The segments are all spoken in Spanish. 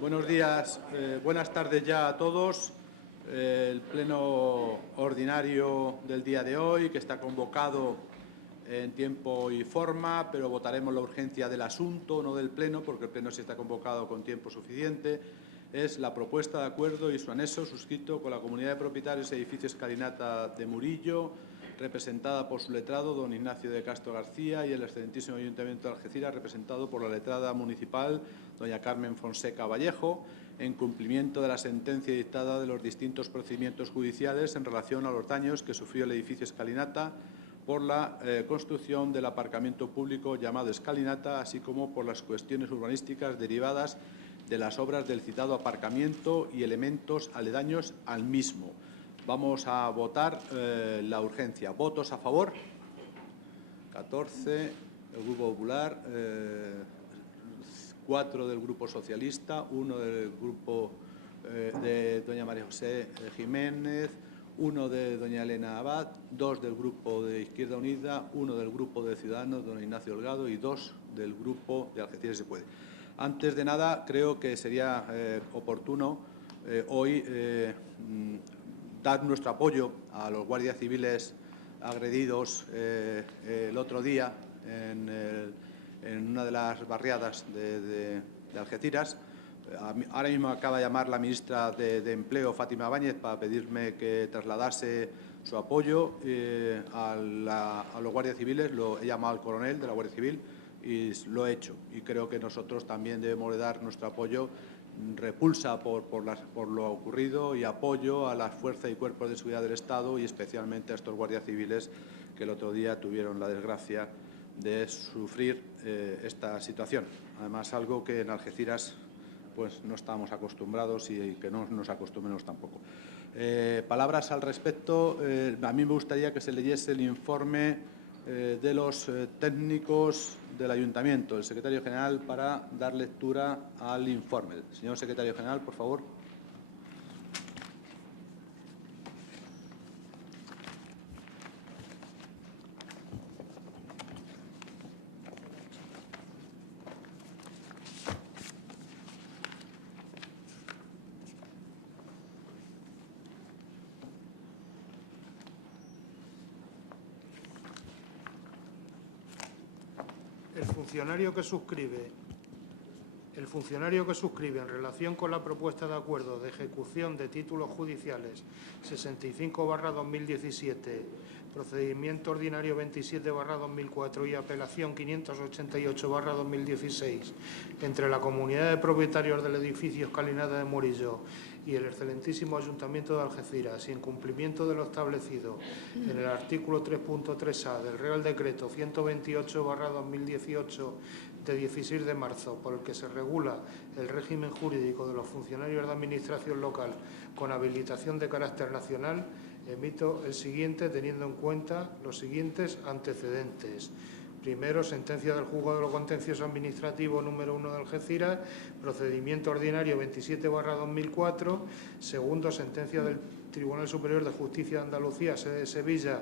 Buenos días, buenas tardes ya a todos. El pleno ordinario del día de hoy, que está convocado en tiempo y forma, pero votaremos la urgencia del asunto, no del pleno, porque el pleno sí está convocado con tiempo suficiente. Es la propuesta de acuerdo y su anexo suscrito con la Comunidad de Propietarios de Edificios Escalinata de Murillo, representada por su letrado, don Ignacio de Castro García, y el excelentísimo Ayuntamiento de Algeciras, representado por la letrada municipal, doña Carmen Fonseca Vallejo, en cumplimiento de la sentencia dictada de los distintos procedimientos judiciales en relación a los daños que sufrió el edificio Escalinata por la construcción del aparcamiento público llamado Escalinata, así como por las cuestiones urbanísticas derivadas de las obras del citado aparcamiento y elementos aledaños al mismo. Vamos a votar la urgencia. ¿Votos a favor? 14. El Grupo Popular. 4 del Grupo Socialista. 1 del Grupo de doña María José Jiménez. 1 de doña Elena Abad. 2 del Grupo de Izquierda Unida. 1 del Grupo de Ciudadanos, don Ignacio Delgado. Y 2 del Grupo de Algeciras se puede. Antes de nada, creo que sería oportuno hoy dar nuestro apoyo a los guardias civiles agredidos el otro día en una de las barriadas de Algeciras. Ahora mismo acaba de llamar la ministra de Empleo, Fátima Báñez, para pedirme que trasladase su apoyo a los guardias civiles. He llamado al coronel de la Guardia Civil y lo he hecho. Y creo que nosotros también debemos de dar nuestro apoyo, repulsa por lo ocurrido, y apoyo a las fuerzas y cuerpos de seguridad del Estado, y especialmente a estos guardias civiles que el otro día tuvieron la desgracia de sufrir esta situación. Además, algo que en Algeciras pues no estamos acostumbrados y que no nos acostumbremos tampoco. Palabras al respecto. A mí me gustaría que se leyese el informe de los técnicos del Ayuntamiento, el secretario general, para dar lectura al informe. Señor secretario general, por favor. El funcionario que suscribe en relación con la propuesta de acuerdo de ejecución de títulos judiciales 65/2017, procedimiento ordinario 27/2004 y apelación 588/2016 entre la Comunidad de Propietarios del Edificio Escalinata de Murillo y el excelentísimo Ayuntamiento de Algeciras, y en cumplimiento de lo establecido en el artículo 3.3a del Real Decreto 128/2018 de 16 de marzo, por el que se regula el régimen jurídico de los funcionarios de administración local con habilitación de carácter nacional, emito el siguiente teniendo en cuenta los siguientes antecedentes. Primero, sentencia del Juzgado de lo Contencioso Administrativo número 1 de Algeciras, procedimiento ordinario 27/2004. Segundo, sentencia del Tribunal Superior de Justicia de Andalucía, sede de Sevilla,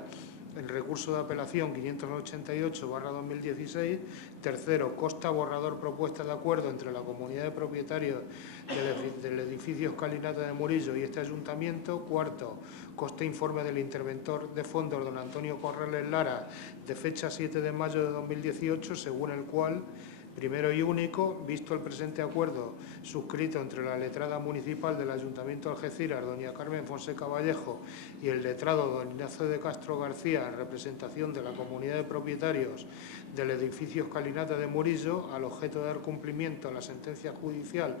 el recurso de apelación 588/2016. Tercero, consta borrador propuesta de acuerdo entre la Comunidad de Propietarios del Edificio Escalinata de Murillo y este Ayuntamiento. Cuarto, consta informe del interventor de fondos, don Antonio Corrales Lara, de fecha 7 de mayo de 2018, según el cual, primero y único, visto el presente acuerdo suscrito entre la letrada municipal del Ayuntamiento de Algeciras, doña Carmen Fonseca Vallejo, y el letrado, don Ignacio de Castro García, en representación de la Comunidad de Propietarios del Edificio Escalinata de Murillo, al objeto de dar cumplimiento a la sentencia judicial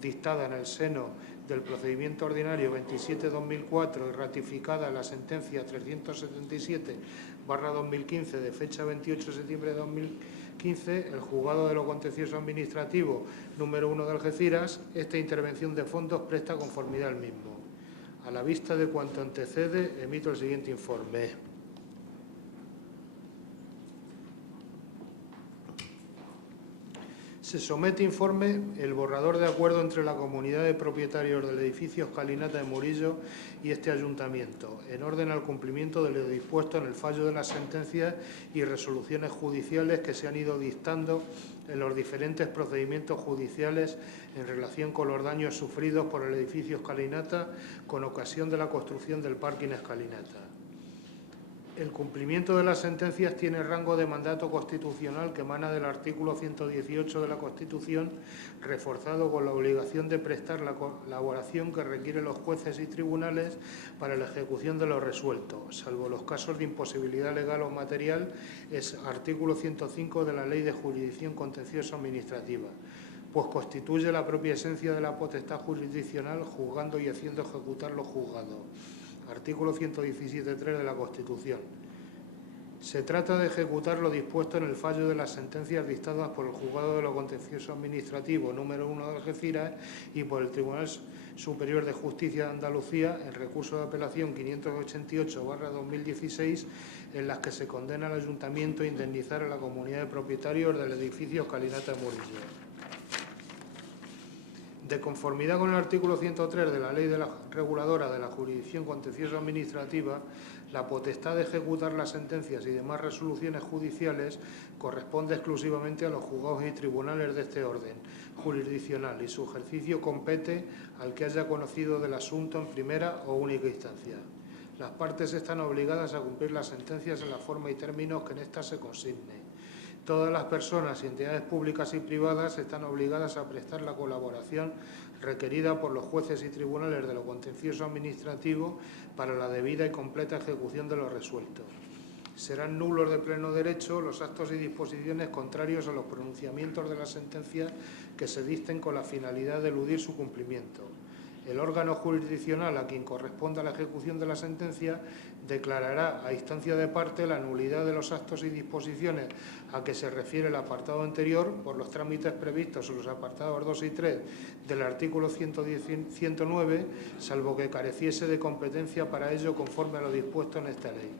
dictada en el seno del procedimiento ordinario 27/2004 y ratificada en la sentencia 377/2015 de fecha 28 de septiembre de 2015, el Juzgado de lo Contencioso Administrativo número 1 de Algeciras, esta intervención de fondos presta conformidad al mismo. A la vista de cuanto antecede, emito el siguiente informe. Se somete informe el borrador de acuerdo entre la Comunidad de Propietarios del Edificio Escalinata de Murillo y este Ayuntamiento, en orden al cumplimiento de lo dispuesto en el fallo de las sentencias y resoluciones judiciales que se han ido dictando en los diferentes procedimientos judiciales en relación con los daños sufridos por el edificio Escalinata con ocasión de la construcción del parking Escalinata. El cumplimiento de las sentencias tiene rango de mandato constitucional que emana del artículo 118 de la Constitución, reforzado con la obligación de prestar la colaboración que requieren los jueces y tribunales para la ejecución de lo resuelto, salvo los casos de imposibilidad legal o material, es artículo 105 de la Ley de Jurisdicción Contenciosa Administrativa, pues constituye la propia esencia de la potestad jurisdiccional juzgando y haciendo ejecutar lo juzgado. Artículo 117.3 de la Constitución. Se trata de ejecutar lo dispuesto en el fallo de las sentencias dictadas por el Juzgado de lo Contencioso Administrativo número 1 de Algeciras y por el Tribunal Superior de Justicia de Andalucía en recurso de apelación 588/2016, en las que se condena al Ayuntamiento a indemnizar a la comunidad de propietarios del edificio Escalinata de Murillo. De conformidad con el artículo 103 de la Ley de la Reguladora de la Jurisdicción Contenciosa Administrativa, la potestad de ejecutar las sentencias y demás resoluciones judiciales corresponde exclusivamente a los juzgados y tribunales de este orden jurisdiccional y su ejercicio compete al que haya conocido del asunto en primera o única instancia. Las partes están obligadas a cumplir las sentencias en la forma y términos que en estas se consigne. Todas las personas y entidades públicas y privadas están obligadas a prestar la colaboración requerida por los jueces y tribunales de lo contencioso administrativo para la debida y completa ejecución de lo resuelto. Serán nulos de pleno derecho los actos y disposiciones contrarios a los pronunciamientos de la sentencia que se dicten con la finalidad de eludir su cumplimiento. El órgano jurisdiccional a quien corresponda la ejecución de la sentencia declarará a instancia de parte la nulidad de los actos y disposiciones a que se refiere el apartado anterior por los trámites previstos en los apartados 2 y 3 del artículo 109, salvo que careciese de competencia para ello conforme a lo dispuesto en esta ley.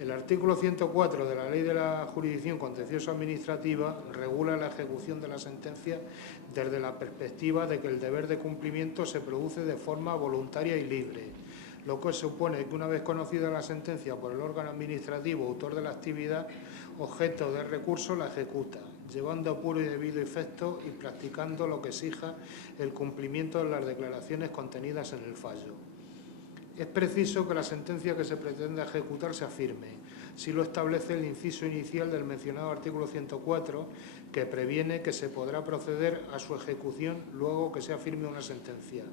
El artículo 104 de la Ley de la Jurisdicción Contenciosa Administrativa regula la ejecución de la sentencia desde la perspectiva de que el deber de cumplimiento se produce de forma voluntaria y libre, lo que supone que una vez conocida la sentencia por el órgano administrativo autor de la actividad objeto de recurso la ejecuta, llevando a puro y debido efecto y practicando lo que exija el cumplimiento de las declaraciones contenidas en el fallo. Es preciso que la sentencia que se pretenda ejecutar sea firme, si lo establece el inciso inicial del mencionado artículo 104, que previene que se podrá proceder a su ejecución luego que sea firme una sentencia.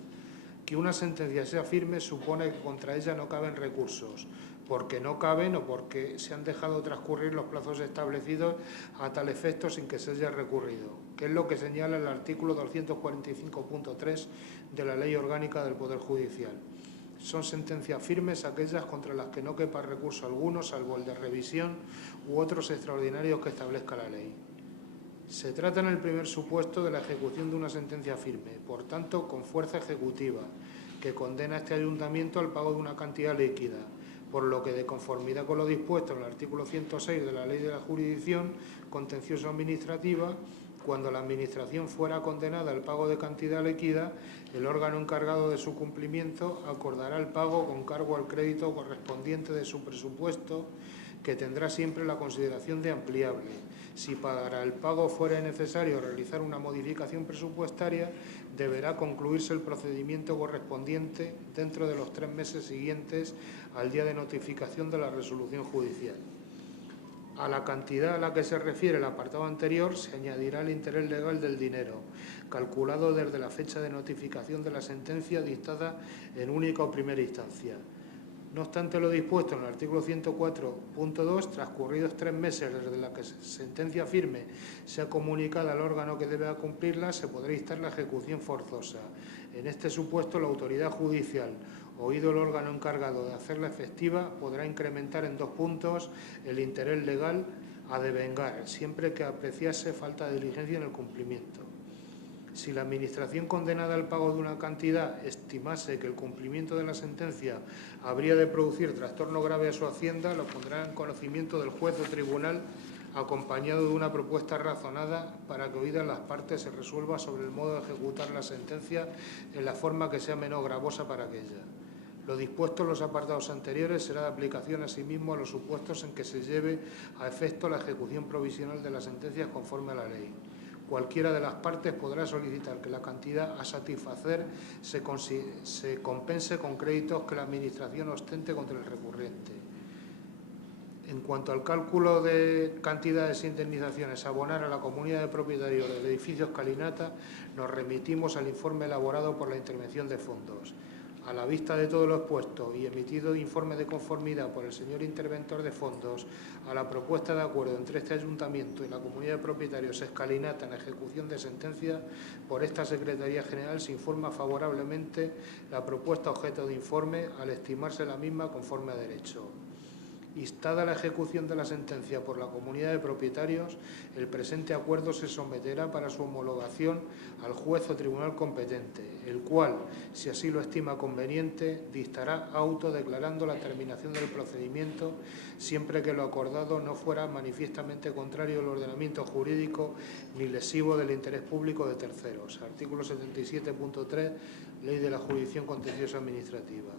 Que una sentencia sea firme supone que contra ella no caben recursos, porque no caben o porque se han dejado transcurrir los plazos establecidos a tal efecto sin que se haya recurrido, que es lo que señala el artículo 245.3 de la Ley Orgánica del Poder Judicial. Son sentencias firmes aquellas contra las que no quepa recurso alguno, salvo el de revisión u otros extraordinarios que establezca la ley. Se trata en el primer supuesto de la ejecución de una sentencia firme, por tanto, con fuerza ejecutiva, que condena a este ayuntamiento al pago de una cantidad líquida, por lo que, de conformidad con lo dispuesto en el artículo 106 de la Ley de la Jurisdicción Contenciosa Administrativa, cuando la Administración fuera condenada al pago de cantidad líquida, el órgano encargado de su cumplimiento acordará el pago con cargo al crédito correspondiente de su presupuesto, que tendrá siempre la consideración de ampliable. Si para el pago fuera necesario realizar una modificación presupuestaria, deberá concluirse el procedimiento correspondiente dentro de los 3 meses siguientes al día de notificación de la resolución judicial. A la cantidad a la que se refiere el apartado anterior se añadirá el interés legal del dinero, calculado desde la fecha de notificación de la sentencia dictada en única o primera instancia. No obstante lo dispuesto en el artículo 104.2, transcurridos 3 meses desde la que sentencia firme sea comunicada al órgano que debe cumplirla, se podrá instar la ejecución forzosa. En este supuesto, la autoridad judicial, oído el órgano encargado de hacerla efectiva, podrá incrementar en 2 puntos el interés legal a devengar, siempre que apreciase falta de diligencia en el cumplimiento. Si la Administración condenada al pago de una cantidad estimase que el cumplimiento de la sentencia habría de producir trastorno grave a su hacienda, lo pondrá en conocimiento del juez o tribunal acompañado de una propuesta razonada para que, oídas las partes, se resuelva sobre el modo de ejecutar la sentencia en la forma que sea menos gravosa para aquella. Lo dispuesto en los apartados anteriores será de aplicación asimismo a los supuestos en que se lleve a efecto la ejecución provisional de las sentencias conforme a la ley. Cualquiera de las partes podrá solicitar que la cantidad a satisfacer se compense con créditos que la Administración ostente contra el recurrente. En cuanto al cálculo de cantidades e indemnizaciones a abonar a la comunidad de propietarios del edificio Escalinata, nos remitimos al informe elaborado por la intervención de fondos. A la vista de todo lo expuesto y emitido informe de conformidad por el señor interventor de fondos a la propuesta de acuerdo entre este ayuntamiento y la comunidad de propietarios Escalinata en ejecución de sentencia, por esta Secretaría General se informa favorablemente la propuesta objeto de informe al estimarse la misma conforme a derecho. Instada la ejecución de la sentencia por la comunidad de propietarios, el presente acuerdo se someterá para su homologación al juez o tribunal competente, el cual, si así lo estima conveniente, dictará auto declarando la terminación del procedimiento, siempre que lo acordado no fuera manifiestamente contrario al ordenamiento jurídico ni lesivo del interés público de terceros. Artículo 77.3, Ley de la Jurisdicción Contenciosa Administrativa.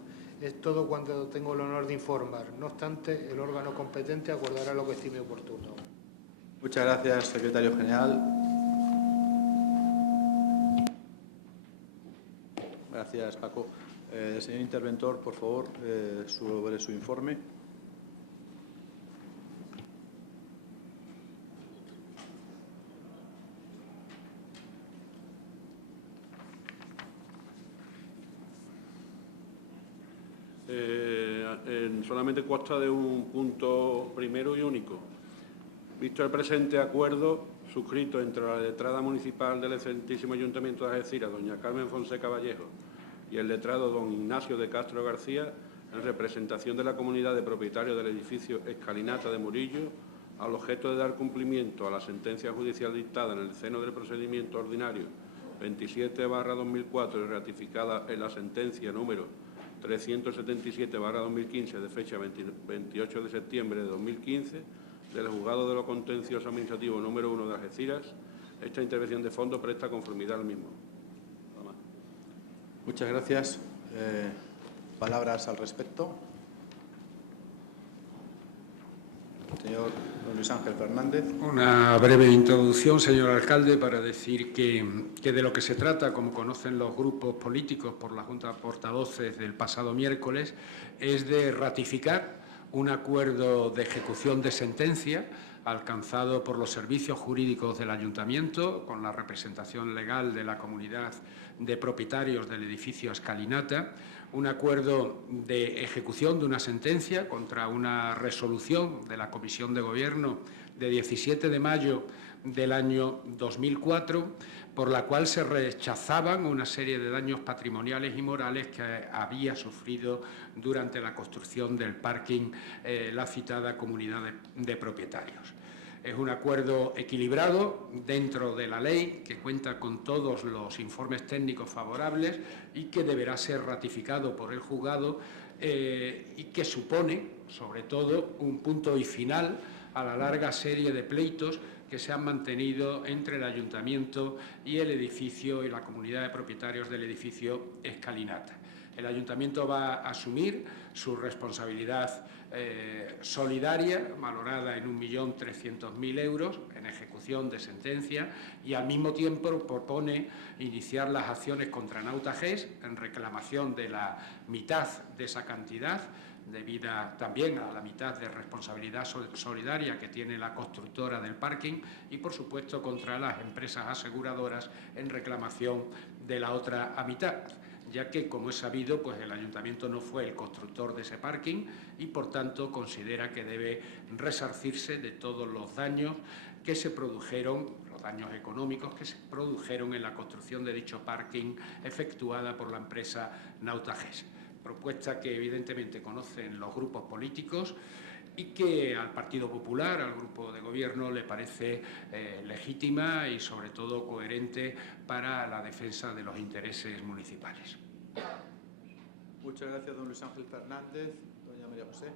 Es todo cuanto tengo el honor de informar. No obstante, el órgano competente acordará lo que estime oportuno. Muchas gracias, secretario general. Gracias, Paco. Señor interventor, por favor, sobre su informe. Solamente consta de un punto primero y único. Visto el presente acuerdo suscrito entre la letrada municipal del excelentísimo Ayuntamiento de Algeciras, doña Carmen Fonseca Vallejo, y el letrado don Ignacio de Castro García, en representación de la comunidad de propietarios del edificio Escalinata de Murillo, al objeto de dar cumplimiento a la sentencia judicial dictada en el seno del procedimiento ordinario 27/2004 y ratificada en la sentencia número 377/2015 de fecha 28 de septiembre de 2015 del Juzgado de lo Contencioso Administrativo número 1 de Algeciras, esta intervención de fondos presta conformidad al mismo. Nada más. Muchas gracias. Palabras al respecto. Señor don Luis Ángel Fernández. Una breve introducción, señor alcalde, para decir que de lo que se trata, como conocen los grupos políticos por la Junta de Portavoces del pasado miércoles, es de ratificar un acuerdo de ejecución de sentencia alcanzado por los servicios jurídicos del Ayuntamiento con la representación legal de la comunidad de propietarios del edificio Escalinata, un acuerdo de ejecución de una sentencia contra una resolución de la Comisión de Gobierno de 17 de mayo del año 2004, por la cual se rechazaban una serie de daños patrimoniales y morales que había sufrido durante la construcción del parking la citada comunidad de propietarios. Es un acuerdo equilibrado dentro de la ley que cuenta con todos los informes técnicos favorables y que deberá ser ratificado por el juzgado y que supone, sobre todo, un punto y final a la larga serie de pleitos que se han mantenido entre el Ayuntamiento y el edificio y la comunidad de propietarios del edificio Escalinata. El Ayuntamiento va a asumir su responsabilidad solidaria, valorada en 1.300.000 euros, en ejecución de sentencia, y al mismo tiempo propone iniciar las acciones contra Nautages en reclamación de la mitad de esa cantidad, debida también a la mitad de responsabilidad solidaria que tiene la constructora del parking, y, por supuesto, contra las empresas aseguradoras en reclamación de la otra mitad, ya que, como es sabido, pues el Ayuntamiento no fue el constructor de ese parking y, por tanto, considera que debe resarcirse de todos los daños que se produjeron, los daños económicos que se produjeron en la construcción de dicho parking efectuada por la empresa Nautages. Propuesta que, evidentemente, conocen los grupos políticos y que al Partido Popular, al Grupo de Gobierno, le parece legítima y, sobre todo, coherente para la defensa de los intereses municipales. Muchas gracias, don Luis Ángel Fernández. Doña María José.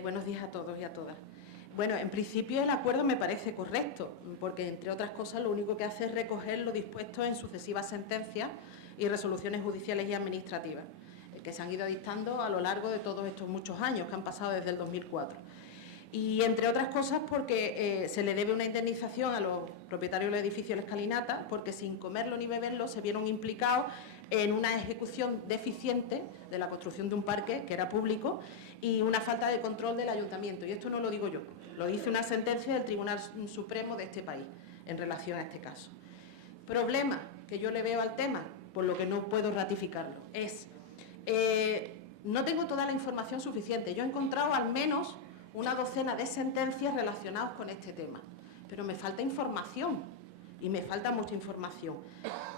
Buenos días a todos y a todas. Bueno, en principio el acuerdo me parece correcto, porque entre otras cosas lo único que hace es recoger lo dispuesto en sucesivas sentencias y resoluciones judiciales y administrativas que se han ido dictando a lo largo de todos estos muchos años que han pasado desde el 2004. Y entre otras cosas porque se le debe una indemnización a los propietarios del edificio La Escalinata, porque sin comerlo ni beberlo se vieron implicados en una ejecución deficiente de la construcción de un parque que era público y una falta de control del ayuntamiento. Y esto no lo digo yo, lo dice una sentencia del Tribunal Supremo de este país en relación a este caso. Problema que yo le veo al tema, por lo que no puedo ratificarlo, es no tengo toda la información suficiente. Yo he encontrado al menos una docena de sentencias relacionadas con este tema, pero me falta información y me falta mucha información.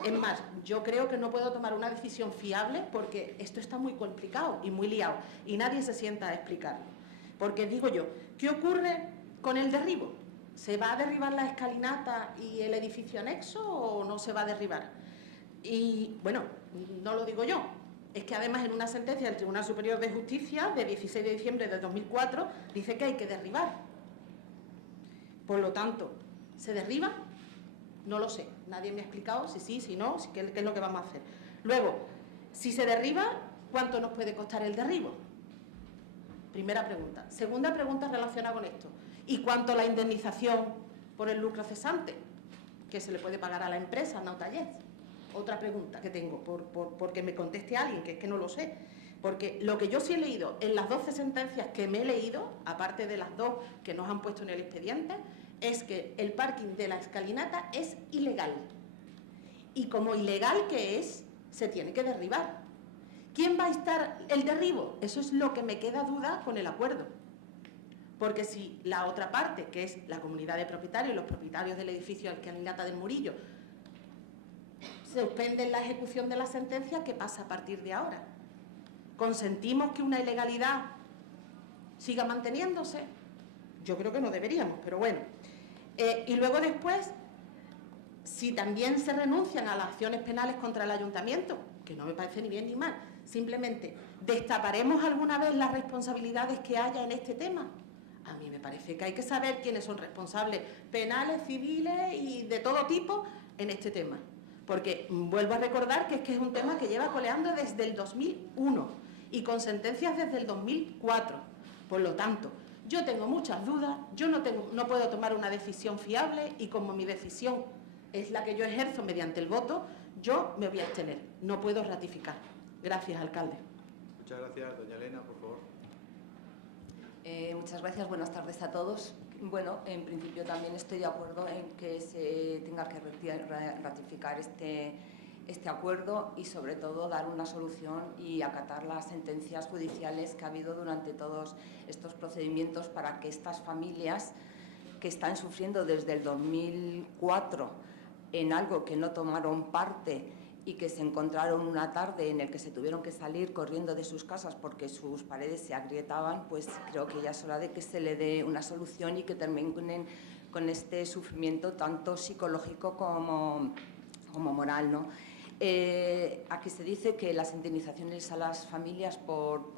Es más, yo creo que no puedo tomar una decisión fiable porque esto está muy complicado y muy liado y nadie se sienta a explicarlo. Porque digo yo, ¿qué ocurre con el derribo? ¿Se va a derribar la escalinata y el edificio anexo o no se va a derribar? Y bueno, no lo digo yo. Es que además en una sentencia del Tribunal Superior de Justicia de 16 de diciembre de 2004 dice que hay que derribar. Por lo tanto, ¿se derriba? No lo sé. Nadie me ha explicado si sí, si no, qué es lo que vamos a hacer. Luego, si se derriba, ¿cuánto nos puede costar el derribo? Primera pregunta. Segunda pregunta relacionada con esto. ¿Y cuánto la indemnización por el lucro cesante que se le puede pagar a la empresa, Nautallez? Otra pregunta que tengo, porque me conteste alguien, que es que no lo sé. Porque lo que yo sí he leído en las 12 sentencias que me he leído, aparte de las 2 que nos han puesto en el expediente, es que el parking de la escalinata es ilegal. Y como ilegal que es, se tiene que derribar. ¿Quién va a estar el derribo? Eso es lo que me queda duda con el acuerdo. Porque si la otra parte, que es la comunidad de propietarios, los propietarios del edificio Escalinata del Murillo, suspenden la ejecución de la sentencia, ¿qué pasa a partir de ahora? ¿Consentimos que una ilegalidad siga manteniéndose? Yo creo que no deberíamos, pero bueno. Y luego después, si también se renuncian a las acciones penales contra el ayuntamiento, que no me parece ni bien ni mal, simplemente, ¿destaparemos alguna vez las responsabilidades que haya en este tema? A mí me parece que hay que saber quiénes son responsables penales, civiles y de todo tipo en este tema. Porque vuelvo a recordar que es un tema que lleva coleando desde el 2001 y con sentencias desde el 2004. Por lo tanto, yo tengo muchas dudas, yo no puedo tomar una decisión fiable y como mi decisión es la que yo ejerzo mediante el voto, yo me voy a abstener, no puedo ratificar. Gracias, alcalde. Muchas gracias. Doña Elena, por favor. Muchas gracias, buenas tardes a todos. Bueno, en principio también estoy de acuerdo en que se tenga que ratificar este acuerdo y sobre todo dar una solución y acatar las sentencias judiciales que ha habido durante todos estos procedimientos para que estas familias que están sufriendo desde el 2004 en algo que no tomaron parte y que se encontraron una tarde en el que se tuvieron que salir corriendo de sus casas porque sus paredes se agrietaban, pues creo que ya es hora de que se le dé una solución y que terminen con este sufrimiento tanto psicológico como moral, ¿no? Aquí se dice que las indemnizaciones a las familias por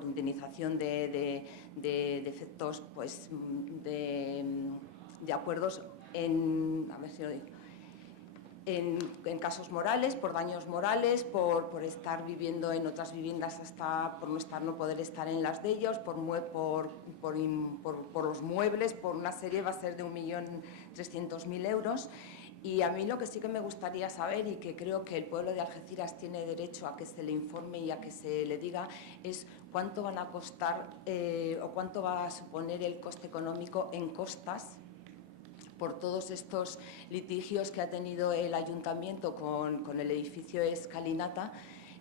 indemnización de efectos pues, de acuerdos en casos morales, por daños morales, por estar viviendo en otras viviendas hasta por no poder estar en las de ellos, por los muebles, por una serie va a ser de 1.300.000 euros. Y a mí lo que sí que me gustaría saber y que creo que el pueblo de Algeciras tiene derecho a que se le informe y a que se le diga es cuánto van a costar o cuánto va a suponer el coste económico en costas por todos estos litigios que ha tenido el ayuntamiento con el edificio Escalinata,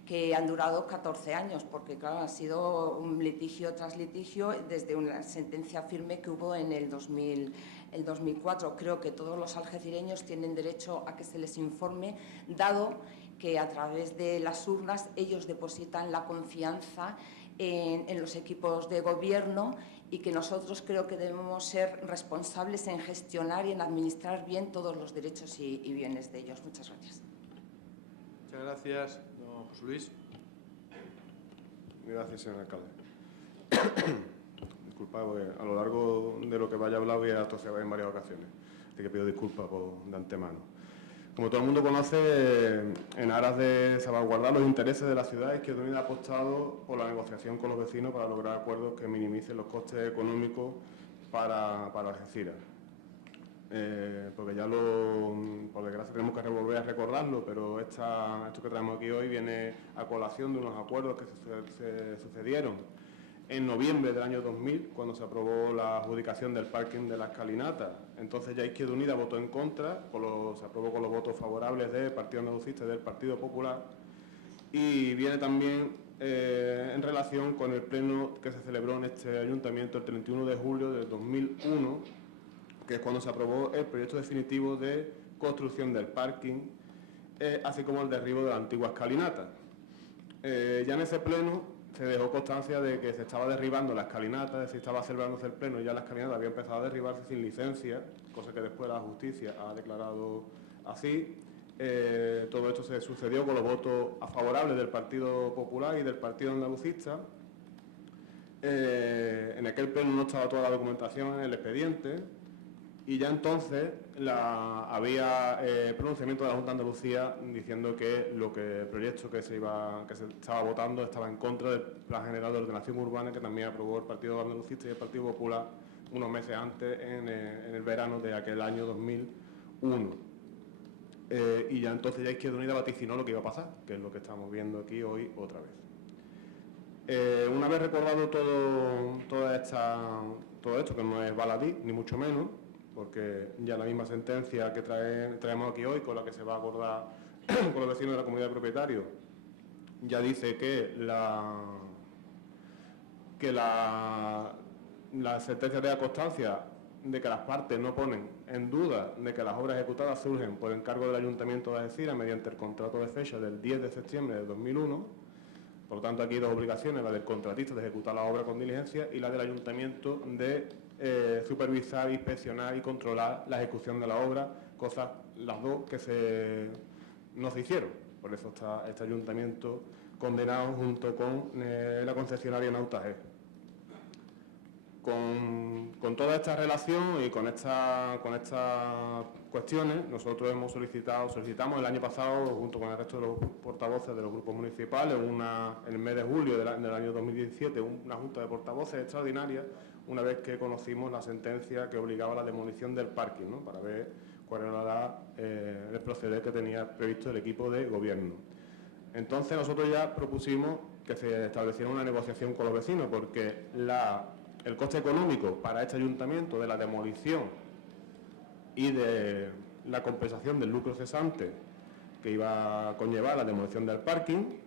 que han durado 14 años, porque claro, ha sido un litigio tras litigio desde una sentencia firme que hubo en el 2004. Creo que todos los algecireños tienen derecho a que se les informe, dado que a través de las urnas ellos depositan la confianza en los equipos de gobierno y que nosotros creo que debemos ser responsables en gestionar y en administrar bien todos los derechos y bienes de ellos. Muchas gracias. Muchas gracias, don José Luis. Gracias, señor alcalde. disculpad, porque a lo largo de lo que vaya a hablar voy a toser en varias ocasiones, así que pido disculpas de antemano. Como todo el mundo conoce, en aras de salvaguardar los intereses de la ciudad, Izquierda Unida ha apostado por la negociación con los vecinos para lograr acuerdos que minimicen los costes económicos para Algeciras. Porque ya por desgracia tenemos que volver a recordarlo, pero esto que traemos aquí hoy viene a colación de unos acuerdos que se sucedieron en noviembre del año 2000, cuando se aprobó la adjudicación del parking de la Escalinata. Entonces ya Izquierda Unida votó en contra, se aprobó con los votos favorables del Partido Andalucista y del Partido Popular, y viene también en relación con el pleno que se celebró en este ayuntamiento el 31 de julio del 2001, que es cuando se aprobó el proyecto definitivo de construcción del parking, así como el derribo de la antigua escalinata. Ya en ese pleno se dejó constancia de que se estaba derribando la escalinata, es decir, estaba celebrándose el pleno y ya la escalinata había empezado a derribarse sin licencia, cosa que después la justicia ha declarado así. Todo esto se sucedió con los votos favorables del Partido Popular y del Partido Andalucista. En aquel pleno no estaba toda la documentación en el expediente y ya entonces había pronunciamiento de la Junta de Andalucía diciendo que el proyecto que se estaba votando estaba en contra del Plan General de Ordenación Urbana, que también aprobó el Partido Andalucista y el Partido Popular unos meses antes, en el verano de aquel año 2001. Y ya entonces ya Izquierda Unida vaticinó lo que iba a pasar, que es lo que estamos viendo aquí hoy otra vez. Una vez recordado todo esto, que no es baladí, ni mucho menos, porque ya la misma sentencia que traemos aquí hoy, con la que se va a acordar con los vecinos de la comunidad de propietarios, ya dice que la sentencia de constancia de que las partes no ponen en duda de que las obras ejecutadas surgen por encargo del Ayuntamiento de Algeciras mediante el contrato de fecha del 10 de septiembre de 2001. Por lo tanto, aquí hay dos obligaciones, la del contratista de ejecutar la obra con diligencia y la del Ayuntamiento de supervisar, inspeccionar y controlar la ejecución de la obra, cosas las dos que no se hicieron. Por eso está este Ayuntamiento condenado junto con la concesionaria Nautaje. Con toda esta relación y con estas cuestiones, nosotros solicitamos el año pasado, junto con el resto de los portavoces de los grupos municipales, en el mes de julio del año 2017, una junta de portavoces extraordinaria, una vez que conocimos la sentencia que obligaba a la demolición del parking, ¿no?, para ver cuál era el proceder que tenía previsto el equipo de gobierno. Entonces nosotros ya propusimos que se estableciera una negociación con los vecinos, porque el coste económico para este ayuntamiento de la demolición y de la compensación del lucro cesante que iba a conllevar la demolición del parking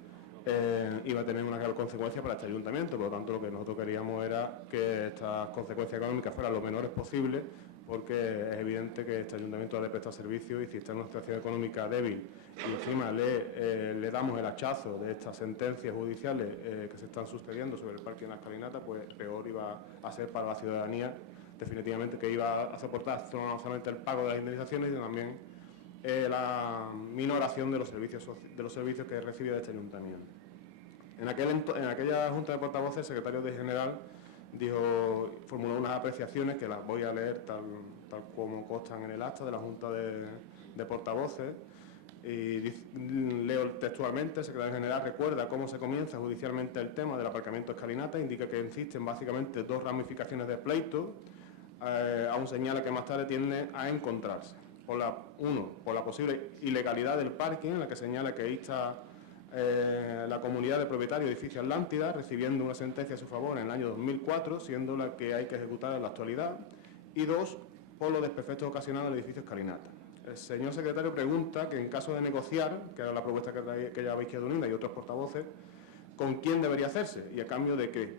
iba a tener una gran consecuencia para este ayuntamiento. Por lo tanto, lo que nosotros queríamos era que estas consecuencias económicas fueran lo menores posibles, porque es evidente que este ayuntamiento ha de prestar servicio y si está en una situación económica débil y encima le damos el hachazo de estas sentencias judiciales que se están sucediendo sobre el parque en la escalinata, pues peor iba a ser para la ciudadanía, definitivamente, que iba a soportar no solamente el pago de las indemnizaciones, sino también la minoración de los servicios que recibía de este ayuntamiento. En aquella junta de portavoces, el secretario general formuló unas apreciaciones que las voy a leer tal como constan en el acta de la junta de portavoces. Y leo textualmente: el secretario general recuerda cómo se comienza judicialmente el tema del aparcamiento escalinata, indica que existen básicamente dos ramificaciones de pleito, aún señala que más tarde tienden a encontrarse. Por la posible ilegalidad del parking, en la que señala que insta la comunidad de propietarios de edificio Atlántida, recibiendo una sentencia a su favor en el año 2004, siendo la que hay que ejecutar en la actualidad, y dos, por los desperfectos ocasionados al edificio escalinata. El señor secretario pregunta que en caso de negociar, que era la propuesta que llevaba Izquierda Unida y otros portavoces, ¿con quién debería hacerse y a cambio de qué?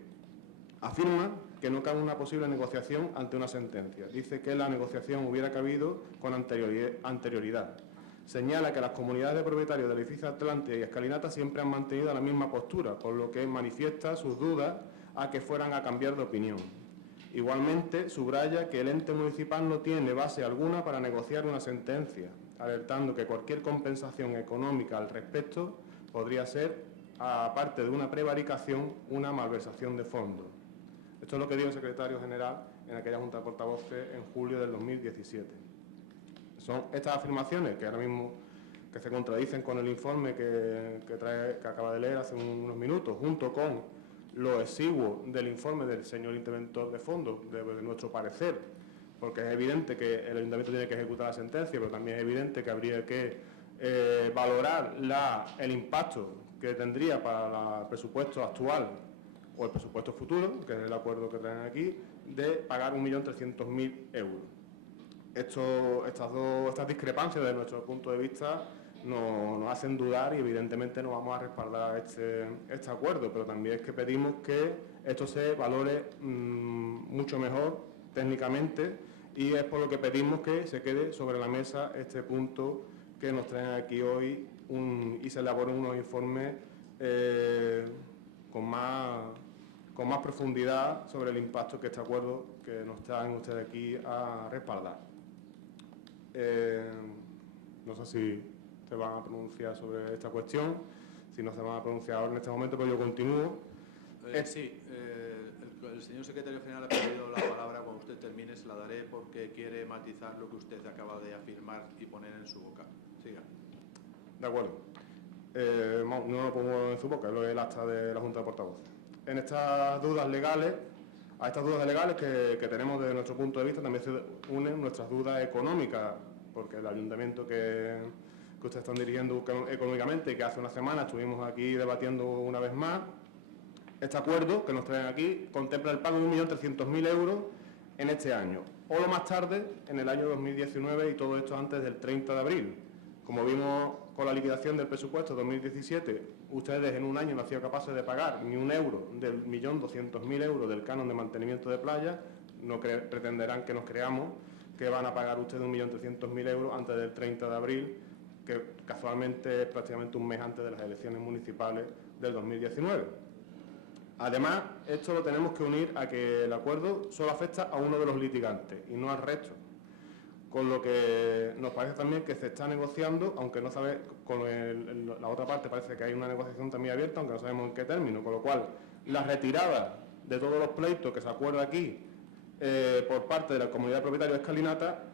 Afirma que no cabe una posible negociación ante una sentencia. Dice que la negociación hubiera cabido con anterioridad. Señala que las comunidades de propietarios del edificio Atlántida y Escalinata siempre han mantenido la misma postura, por lo que manifiesta sus dudas a que fueran a cambiar de opinión. Igualmente, subraya que el ente municipal no tiene base alguna para negociar una sentencia, alertando que cualquier compensación económica al respecto podría ser, aparte de una prevaricación, una malversación de fondos. Esto es lo que dijo el secretario general en aquella Junta de Portavoces en julio del 2017. Son estas afirmaciones que ahora mismo que se contradicen con el informe que acaba de leer hace unos minutos, junto con lo exiguo del informe del señor interventor de fondos, de nuestro parecer, porque es evidente que el Ayuntamiento tiene que ejecutar la sentencia, pero también es evidente que habría que valorar el impacto que tendría para el presupuesto actual o el presupuesto futuro, que es el acuerdo que traen aquí, de pagar 1.300.000 euros. Estas discrepancias, desde nuestro punto de vista, nos hacen dudar y evidentemente no vamos a respaldar este acuerdo, pero también es que pedimos que esto se valore mucho mejor técnicamente y es por lo que pedimos que se quede sobre la mesa este punto que nos traen aquí hoy y se elaboren unos informes con más profundidad sobre el impacto que este acuerdo que nos traen ustedes aquí a respaldar. No sé si se van a pronunciar sobre esta cuestión, si no se van a pronunciar ahora en este momento, pero yo continúo. Sí, el señor secretario general ha pedido la palabra. Cuando usted termine se la daré porque quiere matizar lo que usted acaba de afirmar y poner en su boca. Siga. De acuerdo. No lo pongo en su boca, es el acta de la Junta de Portavoces. En estas dudas legales, a estas dudas legales que tenemos desde nuestro punto de vista, también se unen nuestras dudas económicas, porque el ayuntamiento que ustedes están dirigiendo económicamente, que hace una semana estuvimos aquí debatiendo una vez más, este acuerdo que nos traen aquí contempla el pago de 1.300.000 euros en este año, o lo más tarde, en el año 2019, y todo esto antes del 30 de abril. Como vimos con la liquidación del presupuesto 2017, ustedes en un año no han sido capaces de pagar ni un euro del 1.200.000 euros del canon de mantenimiento de playa, no pretenderán que nos creamos que van a pagar ustedes 1.300.000 euros antes del 30 de abril, que casualmente es prácticamente un mes antes de las elecciones municipales del 2019. Además, esto lo tenemos que unir a que el acuerdo solo afecta a uno de los litigantes y no al resto. Con lo que nos parece también que se está negociando, aunque no sabe, con la otra parte parece que hay una negociación también abierta, aunque no sabemos en qué término, con lo cual la retirada de todos los pleitos que se acuerda aquí por parte de la comunidad de propietarios de Escalinata,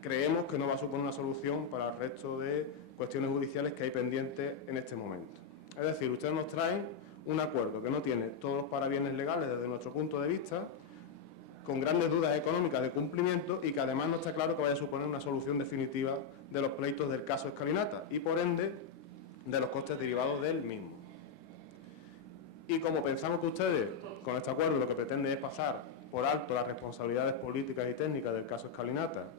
creemos que no va a suponer una solución para el resto de cuestiones judiciales que hay pendientes en este momento. Es decir, ustedes nos traen un acuerdo que no tiene todos los parabienes legales desde nuestro punto de vista, con grandes dudas económicas de cumplimiento y que además no está claro que vaya a suponer una solución definitiva de los pleitos del caso Escalinata y, por ende, de los costes derivados del mismo. Y como pensamos que ustedes, con este acuerdo, lo que pretenden es pasar por alto las responsabilidades políticas y técnicas del caso Escalinata,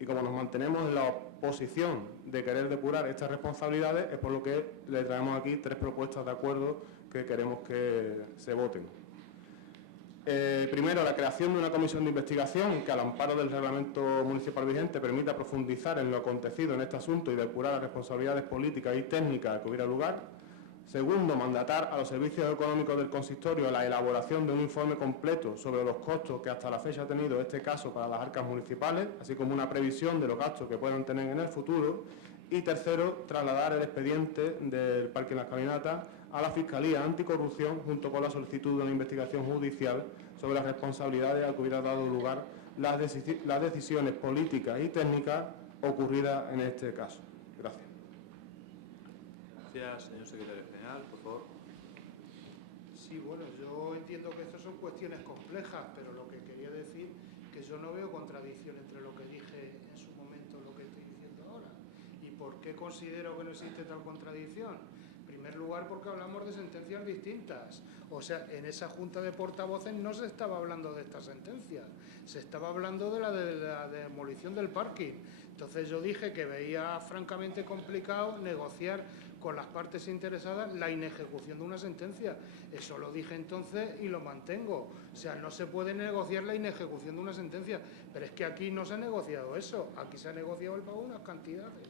y como nos mantenemos en la posición de querer depurar estas responsabilidades, es por lo que le traemos aquí 3 propuestas de acuerdo que queremos que se voten. Primero, la creación de una comisión de investigación que, al amparo del reglamento municipal vigente, permita profundizar en lo acontecido en este asunto y depurar las responsabilidades políticas y técnicas que hubiera lugar. Segundo, mandatar a los servicios económicos del consistorio la elaboración de un informe completo sobre los costos que hasta la fecha ha tenido este caso para las arcas municipales, así como una previsión de los gastos que puedan tener en el futuro. Y tercero, trasladar el expediente del Parque La Escalinata a la Fiscalía Anticorrupción junto con la solicitud de una investigación judicial sobre las responsabilidades a que hubiera dado lugar las decisiones políticas y técnicas ocurridas en este caso. Gracias. Gracias, señor secretario general. Por favor. Sí, bueno, yo entiendo que estas son cuestiones complejas, pero lo que quería decir que yo no veo contradicción entre lo que dije en su momento y lo que estoy diciendo ahora. ¿Y por qué considero que no existe tal contradicción? En primer lugar, porque hablamos de sentencias distintas. O sea, en esa Junta de Portavoces no se estaba hablando de esta sentencia, se estaba hablando de la demolición del parking. Entonces yo dije que veía francamente complicado negociar con las partes interesadas la inejecución de una sentencia. Eso lo dije entonces y lo mantengo. O sea, no se puede negociar la inejecución de una sentencia, pero es que aquí no se ha negociado eso, aquí se ha negociado el pago de unas cantidades.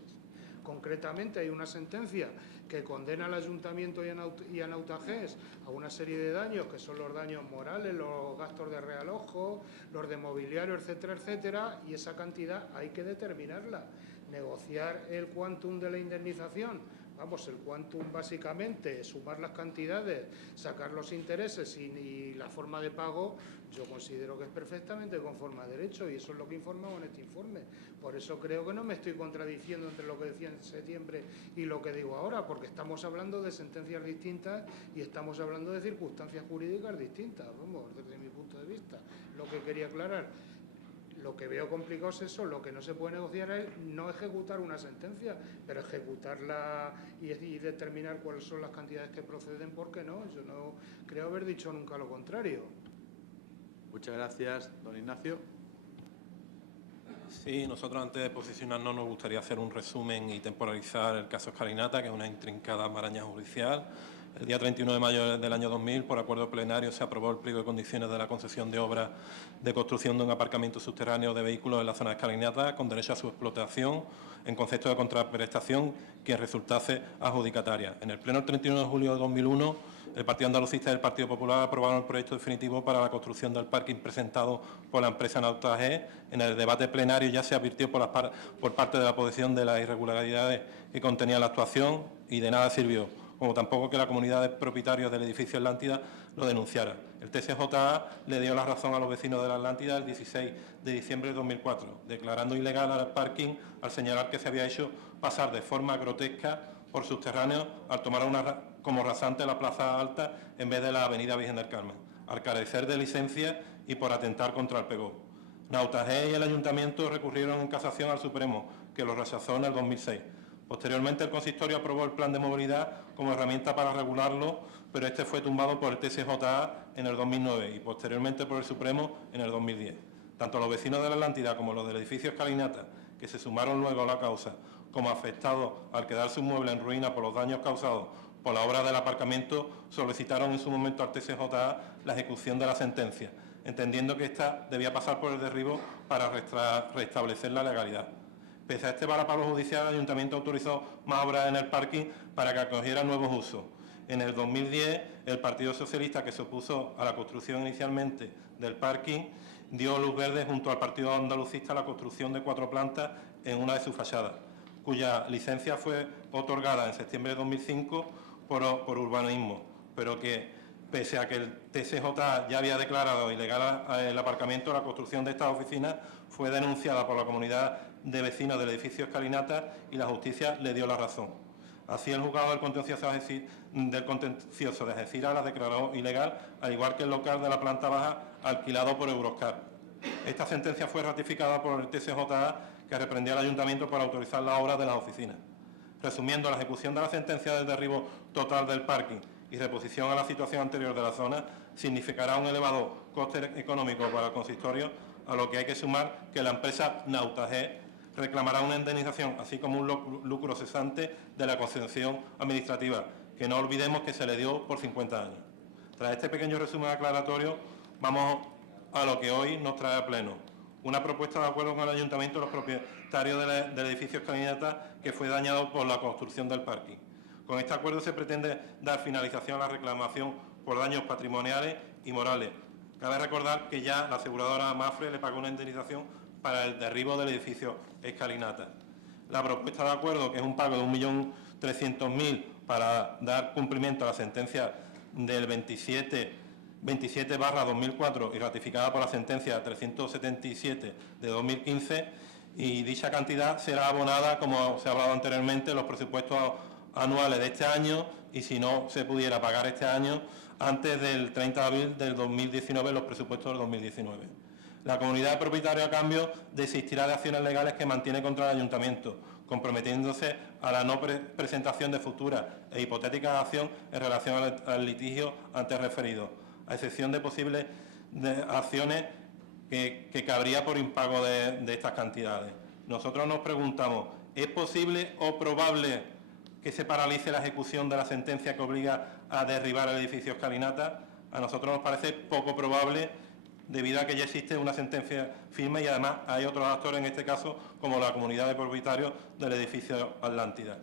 Concretamente hay una sentencia que condena al Ayuntamiento y a Nautajes a una serie de daños, que son los daños morales, los gastos de realojo, los de mobiliario, etcétera, etcétera, y esa cantidad hay que determinarla. negociar el quantum de la indemnización. Vamos, el quantum básicamente, sumar las cantidades, sacar los intereses y la forma de pago, yo considero que es perfectamente conforme a derecho y eso es lo que informamos en este informe. Por eso creo que no me estoy contradiciendo entre lo que decía en septiembre y lo que digo ahora, porque estamos hablando de sentencias distintas y estamos hablando de circunstancias jurídicas distintas, vamos, desde mi punto de vista. Lo que quería aclarar. Lo que veo complicado es eso, lo que no se puede negociar es no ejecutar una sentencia, pero ejecutarla y determinar cuáles son las cantidades que proceden, ¿por qué no? Yo no creo haber dicho nunca lo contrario. Muchas gracias, don Ignacio. Sí, nosotros antes de posicionarnos nos gustaría hacer un resumen y temporalizar el caso Escalinata, que es una intrincada maraña judicial. El día 31 de mayo del año 2000, por acuerdo plenario, se aprobó el pliego de condiciones de la concesión de obras de construcción de un aparcamiento subterráneo de vehículos en la zona de Escalinata, con derecho a su explotación en concepto de contraprestación que resultase adjudicataria. En el pleno del 31 de julio de 2001, el Partido Andalucista y el Partido Popular aprobaron el proyecto definitivo para la construcción del parking presentado por la empresa Nautaje. En el debate plenario ya se advirtió por parte de la oposición de las irregularidades que contenía la actuación y de nada sirvió, como tampoco que la comunidad de propietarios del edificio Atlántida lo denunciara. El TCJA le dio la razón a los vecinos de la Atlántida el 16 de diciembre de 2004, declarando ilegal al parking al señalar que se había hecho pasar de forma grotesca por subterráneos al tomar como rasante la Plaza Alta en vez de la Avenida Virgen del Carmen, al carecer de licencia y por atentar contra el PEGO. Nautaje y el Ayuntamiento recurrieron en casación al Supremo, que lo rechazó en el 2006. Posteriormente, el consistorio aprobó el plan de movilidad como herramienta para regularlo, pero este fue tumbado por el TCJA en el 2009 y posteriormente por el Supremo en el 2010. Tanto los vecinos de la Atlántida como los del edificio Escalinata, que se sumaron luego a la causa, como afectados al quedar su inmueble en ruina por los daños causados por la obra del aparcamiento, solicitaron en su momento al TCJA la ejecución de la sentencia, entendiendo que ésta debía pasar por el derribo para restablecer la legalidad. Pese a este varapalo judicial, el Ayuntamiento autorizó más obras en el parking para que acogiera nuevos usos. En el 2010, el Partido Socialista, que se opuso a la construcción inicialmente del parking, dio luz verde junto al Partido Andalucista a la construcción de 4 plantas en una de sus fachadas, cuya licencia fue otorgada en septiembre de 2005 por urbanismo, pero que, pese a que el TCJ ya había declarado ilegal el aparcamiento, la construcción de estas oficinas fue denunciada por la comunidad de vecinos del edificio Escalinata y la justicia le dio la razón. Así, el juzgado del contencioso de Algeciras la declaró ilegal, al igual que el local de la planta baja alquilado por Euroscar. Esta sentencia fue ratificada por el TCJA, que reprendía al Ayuntamiento para autorizar las obras de las oficinas. Resumiendo, la ejecución de la sentencia del derribo total del parking y reposición a la situación anterior de la zona significará un elevado coste económico para el consistorio, a lo que hay que sumar que la empresa Nautaje reclamará una indemnización, así como un lucro cesante de la concesión administrativa, que no olvidemos que se le dio por 50 años. Tras este pequeño resumen aclaratorio, vamos a lo que hoy nos trae a pleno. Una propuesta de acuerdo con el Ayuntamiento de los propietarios del edificio Escalinata, que fue dañado por la construcción del parking. Con este acuerdo se pretende dar finalización a la reclamación por daños patrimoniales y morales. Cabe recordar que ya la aseguradora Mafre le pagó una indemnización para el derribo del edificio Escalinata. La propuesta de acuerdo, que es un pago de 1.300.000 para dar cumplimiento a la sentencia del 27/2004 y ratificada por la sentencia 377 de 2015, y dicha cantidad será abonada, como se ha hablado anteriormente, en los presupuestos anuales de este año, y si no se pudiera pagar este año, antes del 30 de abril del 2019, los presupuestos del 2019. La comunidad de propietarios, a cambio, desistirá de acciones legales que mantiene contra el Ayuntamiento, comprometiéndose a la no presentación de futuras e hipotéticas acciones en relación al litigio antes referido, a excepción de posibles acciones que cabría por impago de estas cantidades. Nosotros nos preguntamos, ¿es posible o probable que se paralice la ejecución de la sentencia que obliga a derribar el edificio Escalinata? A nosotros nos parece poco probable, debido a que ya existe una sentencia firme y además hay otros actores, en este caso, como la comunidad de propietarios del edificio Atlántida.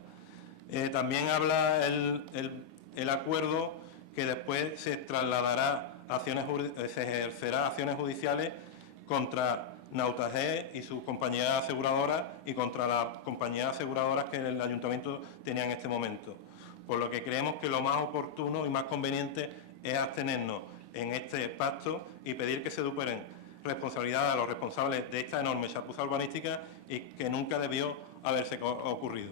También habla el acuerdo que después se trasladará se ejercerá acciones judiciales contra Nautaje y sus compañías aseguradoras y contra las compañías aseguradoras que el Ayuntamiento tenía en este momento. Por lo que creemos que lo más oportuno y más conveniente es abstenernos en este pacto y pedir que se superen responsabilidades a los responsables de esta enorme chapuza urbanística y que nunca debió haberse ocurrido.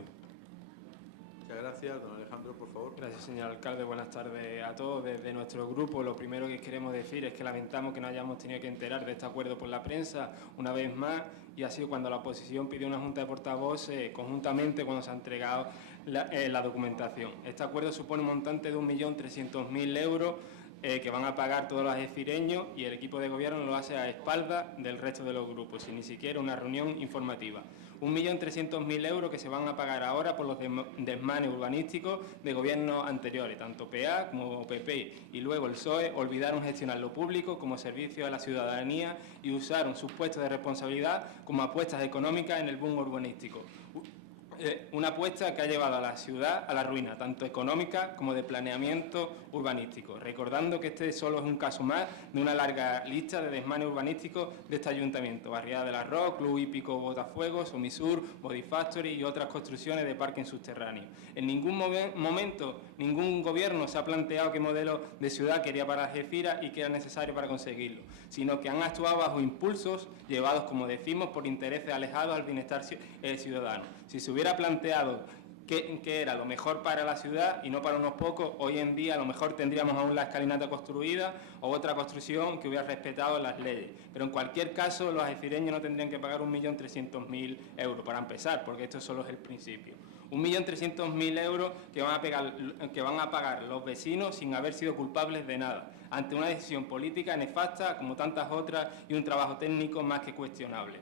Muchas gracias. Don Alejandro, por favor. Gracias, señor alcalde. Buenas tardes a todos. Desde nuestro grupo, lo primero que queremos decir es que lamentamos que no hayamos tenido que enterar de este acuerdo por la prensa una vez más, y ha sido cuando la oposición pidió una junta de portavoces conjuntamente cuando se ha entregado la documentación. Este acuerdo supone un montante de 1.300.000 euros que van a pagar todos los algecireños, y el equipo de gobierno lo hace a espaldas del resto de los grupos, sin ni siquiera una reunión informativa. 1.300.000 euros que se van a pagar ahora por los desmanes urbanísticos de gobiernos anteriores, tanto PA como PP, y luego el PSOE olvidaron gestionar lo público como servicio a la ciudadanía y usaron sus puestos de responsabilidad como apuestas económicas en el boom urbanístico. Una apuesta que ha llevado a la ciudad a la ruina, tanto económica como de planeamiento urbanístico. Recordando que este solo es un caso más de una larga lista de desmanes urbanísticos de este ayuntamiento: Barriada del Arroz, Club Hípico Botafuegos, Somisur, Body Factory y otras construcciones de parking subterráneo. En ningún momento ningún gobierno se ha planteado qué modelo de ciudad quería para Algeciras y qué era necesario para conseguirlo, sino que han actuado bajo impulsos llevados, como decimos, por intereses alejados al bienestar ciudadano. Si se hubiera planteado qué era lo mejor para la ciudad y no para unos pocos, hoy en día a lo mejor tendríamos aún la escalinata construida o otra construcción que hubiera respetado las leyes. Pero en cualquier caso, los algecireños no tendrían que pagar 1.300.000 euros para empezar, porque esto solo es el principio. 1.300.000 euros que van a pagar los vecinos sin haber sido culpables de nada, ante una decisión política nefasta como tantas otras y un trabajo técnico más que cuestionable.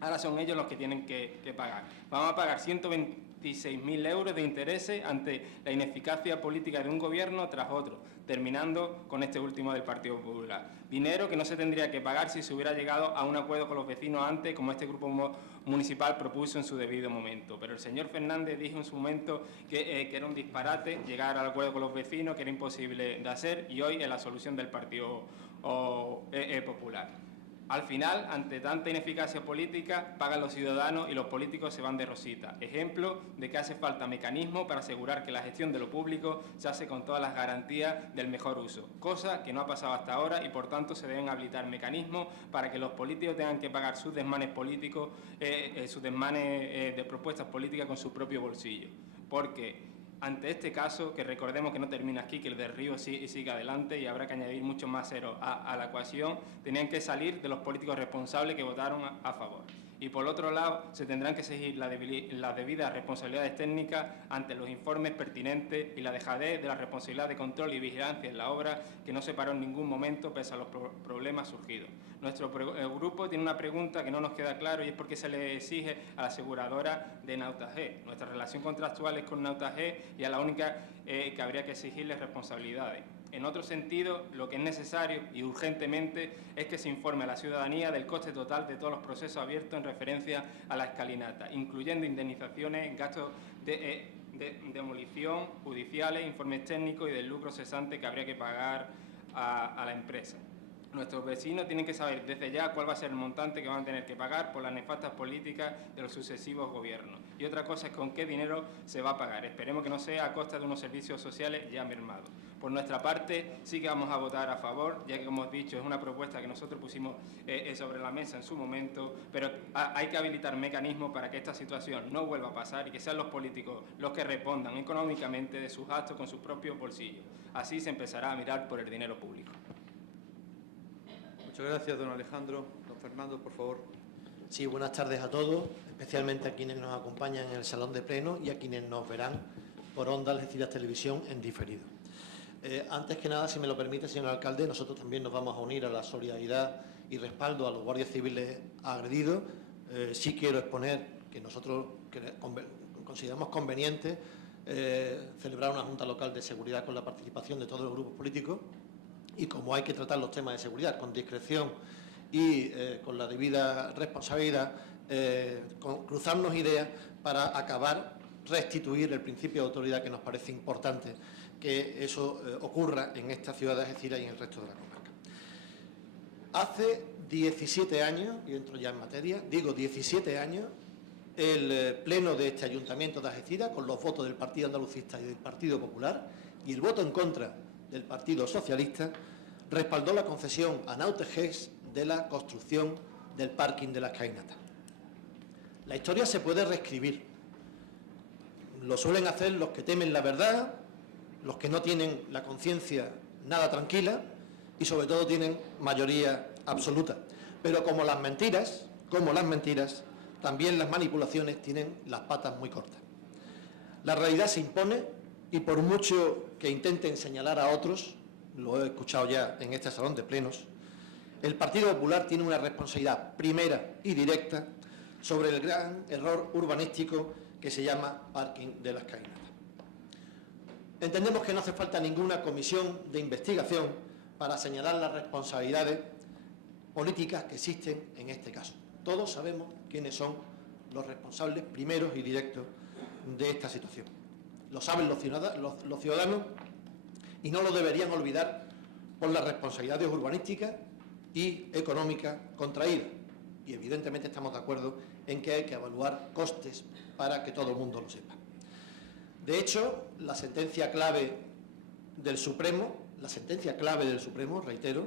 Ahora son ellos los que tienen que pagar. Vamos a pagar 126.000 euros de intereses ante la ineficacia política de un gobierno tras otro, terminando con este último del Partido Popular. Dinero que no se tendría que pagar si se hubiera llegado a un acuerdo con los vecinos antes, como este grupo municipal propuso en su debido momento. Pero el señor Fernández dijo en su momento que era un disparate llegar al acuerdo con los vecinos, que era imposible de hacer, y hoy es la solución del Partido Popular. Al final, ante tanta ineficacia política, pagan los ciudadanos y los políticos se van de rosita. Ejemplo de que hace falta mecanismos para asegurar que la gestión de lo público se hace con todas las garantías del mejor uso, cosa que no ha pasado hasta ahora, y por tanto se deben habilitar mecanismos para que los políticos tengan que pagar sus desmanes políticos, sus desmanes de propuestas políticas con su propio bolsillo. Porque ante este caso, que recordemos que no termina aquí, que el del Río sigue adelante y habrá que añadir muchos más ceros a la ecuación, tenían que salir de los políticos responsables que votaron a favor. Y por otro lado, se tendrán que exigir las debidas responsabilidades técnicas ante los informes pertinentes y la dejadez de la responsabilidad de control y vigilancia en la obra, que no se paró en ningún momento pese a los problemas surgidos. Nuestro grupo tiene una pregunta que no nos queda claro, y es por qué se le exige a la aseguradora de Nautaje. Nuestra relación contractual es con Nautaje y a la única que habría que exigirle responsabilidades. En otro sentido, lo que es necesario y urgentemente es que se informe a la ciudadanía del coste total de todos los procesos abiertos en referencia a la escalinata, incluyendo indemnizaciones, gastos de demolición, judiciales, informes técnicos y del lucro cesante que habría que pagar a la empresa. Nuestros vecinos tienen que saber desde ya cuál va a ser el montante que van a tener que pagar por las nefastas políticas de los sucesivos gobiernos. Y otra cosa es con qué dinero se va a pagar. Esperemos que no sea a costa de unos servicios sociales ya mermados. Por nuestra parte, sí que vamos a votar a favor, ya que, como he dicho, es una propuesta que nosotros pusimos sobre la mesa en su momento, pero hay que habilitar mecanismos para que esta situación no vuelva a pasar y que sean los políticos los que respondan económicamente de sus actos con sus propios bolsillos. Así se empezará a mirar por el dinero público. Muchas gracias, don Alejandro. Don Fernando, por favor. Sí, buenas tardes a todos, especialmente a quienes nos acompañan en el Salón de Pleno y a quienes nos verán por Onda Algeciras Televisión en diferido. Antes que nada, si me lo permite, señor alcalde, nosotros también nos vamos a unir a la solidaridad y respaldo a los guardias civiles agredidos. Sí quiero exponer que nosotros consideramos conveniente celebrar una Junta Local de Seguridad con la participación de todos los grupos políticos, y como hay que tratar los temas de seguridad con discreción y con la debida responsabilidad, cruzarnos ideas para acabar, restituir el principio de autoridad, que nos parece importante que eso ocurra en esta ciudad de Algeciras y en el resto de la comarca. Hace 17 años, y entro ya en materia, digo 17 años, el pleno de este Ayuntamiento de Algeciras, con los votos del Partido Andalucista y del Partido Popular, y el voto en contra del Partido Socialista, respaldó la concesión a Nautex de la construcción del parking de las Caínatas. La historia se puede reescribir. Lo suelen hacer los que temen la verdad, los que no tienen la conciencia nada tranquila y sobre todo tienen mayoría absoluta. Pero como las mentiras, también las manipulaciones tienen las patas muy cortas. La realidad se impone y por mucho que intenten señalar a otros, lo he escuchado ya en este salón de plenos, el Partido Popular tiene una responsabilidad primera y directa sobre el gran error urbanístico que se llama parking de las Caínatas. Entendemos que no hace falta ninguna comisión de investigación para señalar las responsabilidades políticas que existen en este caso. Todos sabemos quiénes son los responsables primeros y directos de esta situación. Lo saben los ciudadanos y no lo deberían olvidar por las responsabilidades urbanísticas y económicas contraídas. Y evidentemente estamos de acuerdo en que hay que evaluar costes para que todo el mundo lo sepa. De hecho, la sentencia clave del Supremo, reitero,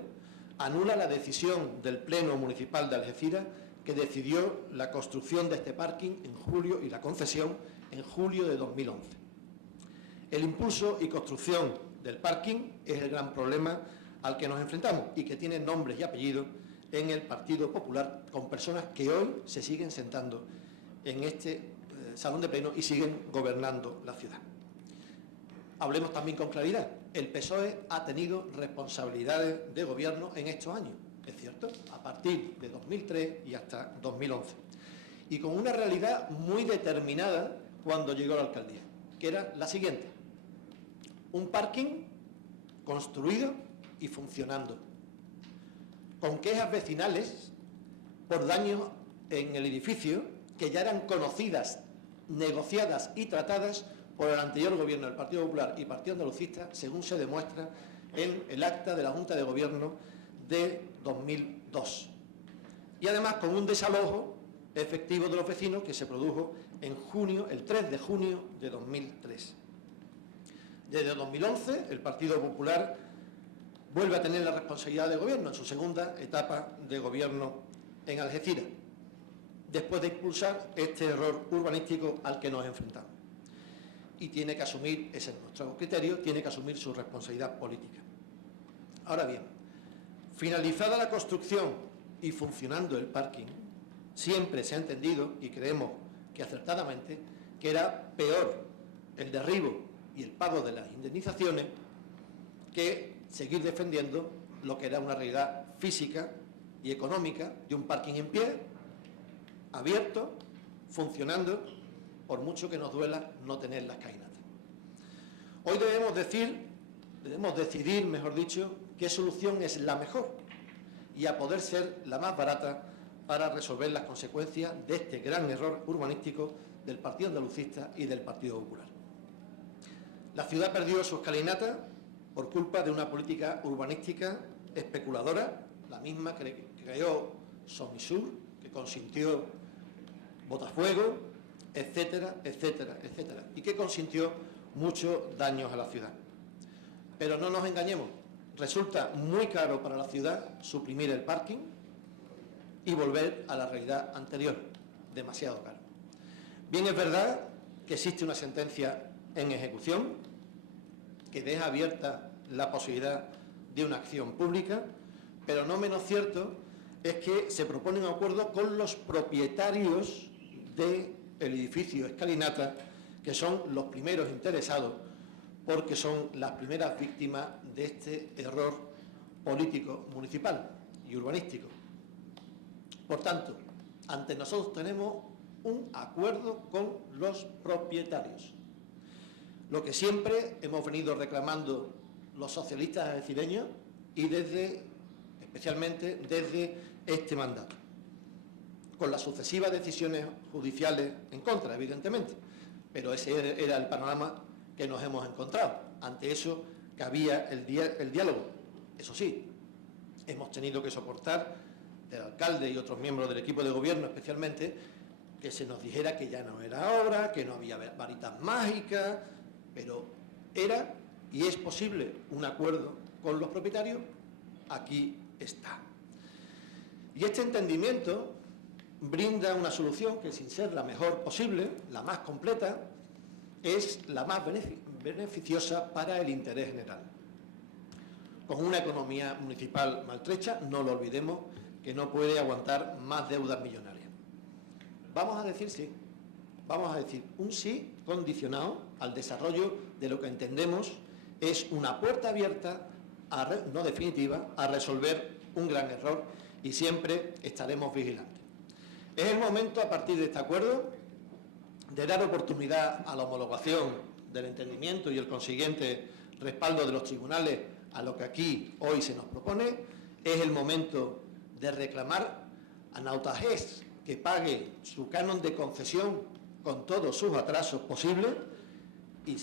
anula la decisión del Pleno Municipal de Algeciras que decidió la construcción de este parking en julio y la concesión en julio de 2011. El impulso y construcción del parking es el gran problema al que nos enfrentamos y que tiene nombres y apellidos en el Partido Popular, con personas que hoy se siguen sentando en este salón de pleno y siguen gobernando la ciudad. Hablemos también con claridad. El PSOE ha tenido responsabilidades de gobierno en estos años, es cierto, a partir de 2003 y hasta 2011. Y con una realidad muy determinada cuando llegó a la alcaldía, que era la siguiente: un parking construido y funcionando, con quejas vecinales por daños en el edificio que ya eran conocidas, negociadas y tratadas por el anterior gobierno del Partido Popular y Partido Andalucista, según se demuestra en el acta de la Junta de Gobierno de 2002. Y además con un desalojo efectivo de los vecinos que se produjo en junio, el 3 de junio de 2003. Desde 2011 el Partido Popular vuelve a tener la responsabilidad de gobierno en su segunda etapa de gobierno en Algeciras, después de impulsar este error urbanístico al que nos enfrentamos. Y tiene que asumir, ese es nuestro criterio, tiene que asumir su responsabilidad política. Ahora bien, finalizada la construcción y funcionando el parking, siempre se ha entendido, y creemos que acertadamente, que era peor el derribo y el pago de las indemnizaciones que seguir defendiendo lo que era una realidad física y económica de un parking en pie, abierto, funcionando, por mucho que nos duela no tener las caínatas. Hoy debemos decidir, mejor dicho, qué solución es la mejor y a poder ser la más barata para resolver las consecuencias de este gran error urbanístico del Partido Andalucista y del Partido Popular. La ciudad perdió su escalinata por culpa de una política urbanística especuladora, la misma que creó Somisur, que consintió Botafuego, etcétera, etcétera, etcétera, y que consintió muchos daños a la ciudad. Pero no nos engañemos, resulta muy caro para la ciudad suprimir el parking y volver a la realidad anterior, demasiado caro. Bien, es verdad que existe una sentencia en ejecución que deja abierta la posibilidad de una acción pública, pero no menos cierto es que se propone un acuerdo con los propietarios del edificio Escalinata, que son los primeros interesados porque son las primeras víctimas de este error político municipal y urbanístico. Por tanto, ante nosotros tenemos un acuerdo con los propietarios, lo que siempre hemos venido reclamando los socialistas algecireños y especialmente desde este mandato, con las sucesivas decisiones judiciales en contra, evidentemente, pero ese era el panorama que nos hemos encontrado. Ante eso cabía el diálogo. Eso sí, hemos tenido que soportar, del alcalde y otros miembros del equipo de gobierno especialmente, que se nos dijera que ya no era hora, que no había varitas mágicas, pero era y es posible un acuerdo con los propietarios, aquí está. Y este entendimiento brinda una solución que, sin ser la mejor posible, la más completa, es la más beneficiosa para el interés general. Con una economía municipal maltrecha, no lo olvidemos, que no puede aguantar más deudas millonarias. Vamos a decir sí, vamos a decir un sí condicionado al desarrollo de lo que entendemos es una puerta abierta, no definitiva, a resolver un gran error, y siempre estaremos vigilantes. Es el momento, a partir de este acuerdo, de dar oportunidad a la homologación del entendimiento y el consiguiente respaldo de los tribunales a lo que aquí hoy se nos propone. Es el momento de reclamar a Nautages que pague su canon de concesión con todos sus atrasos posibles y,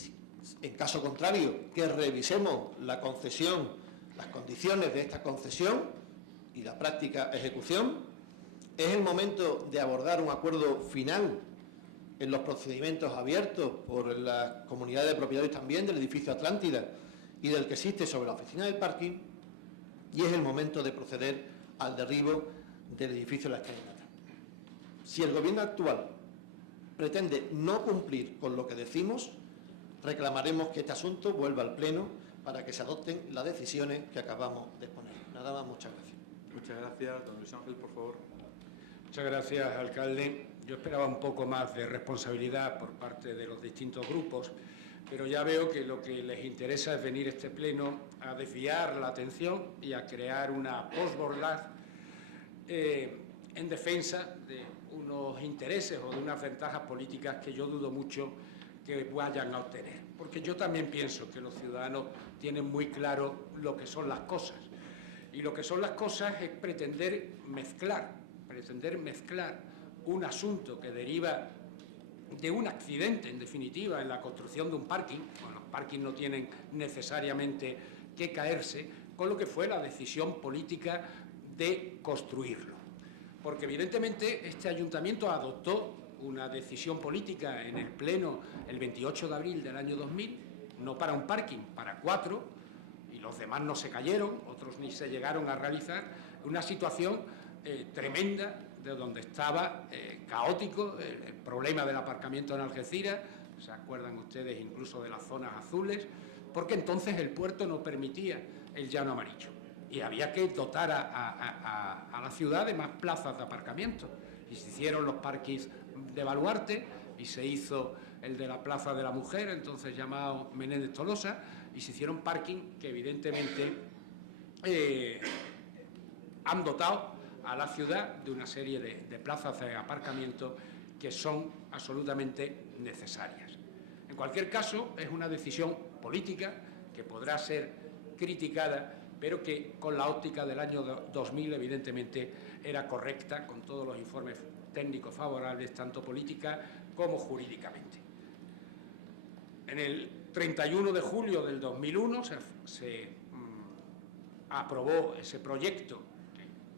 en caso contrario, que revisemos la concesión, las condiciones de esta concesión y la práctica ejecución. Es el momento de abordar un acuerdo final en los procedimientos abiertos por la comunidad de propietarios también del edificio Atlántida y del que existe sobre la oficina del parking, y es el momento de proceder al derribo del edificio La Escalinata. Si el gobierno actual pretende no cumplir con lo que decimos, reclamaremos que este asunto vuelva al Pleno para que se adopten las decisiones que acabamos de exponer. Nada más, muchas gracias. Muchas gracias. Don Luis Ángel, por favor. Muchas gracias, alcalde. Yo esperaba un poco más de responsabilidad por parte de los distintos grupos, pero ya veo que lo que les interesa es venir a este pleno a desviar la atención y a crear una post-verdad en defensa de unos intereses o de unas ventajas políticas que yo dudo mucho que vayan a obtener. Porque yo también pienso que los ciudadanos tienen muy claro lo que son las cosas. Y lo que son las cosas es pretender mezclar un asunto que deriva de un accidente, en definitiva, en la construcción de un parking. Bueno, los parkings no tienen necesariamente que caerse, con lo que fue la decisión política de construirlo. Porque, evidentemente, este ayuntamiento adoptó una decisión política en el Pleno el 28 de abril del año 2000, no para un parking, para 4, y los demás no se cayeron, otros ni se llegaron a realizar, una situación tremenda, de donde estaba caótico el problema del aparcamiento en Algeciras. Se acuerdan ustedes incluso de las zonas azules, porque entonces el puerto no permitía el llano amarillo y había que dotar a la ciudad de más plazas de aparcamiento, y se hicieron los parkings de Baluarte y se hizo el de la Plaza de la Mujer, entonces llamado Menéndez Tolosa, y se hicieron parking que evidentemente han dotado a la ciudad de una serie de plazas de aparcamiento que son absolutamente necesarias. En cualquier caso, es una decisión política que podrá ser criticada, pero que con la óptica del año 2000 evidentemente era correcta, con todos los informes técnicos favorables, tanto política como jurídicamente. En el 31 de julio del 2001 se aprobó ese proyecto.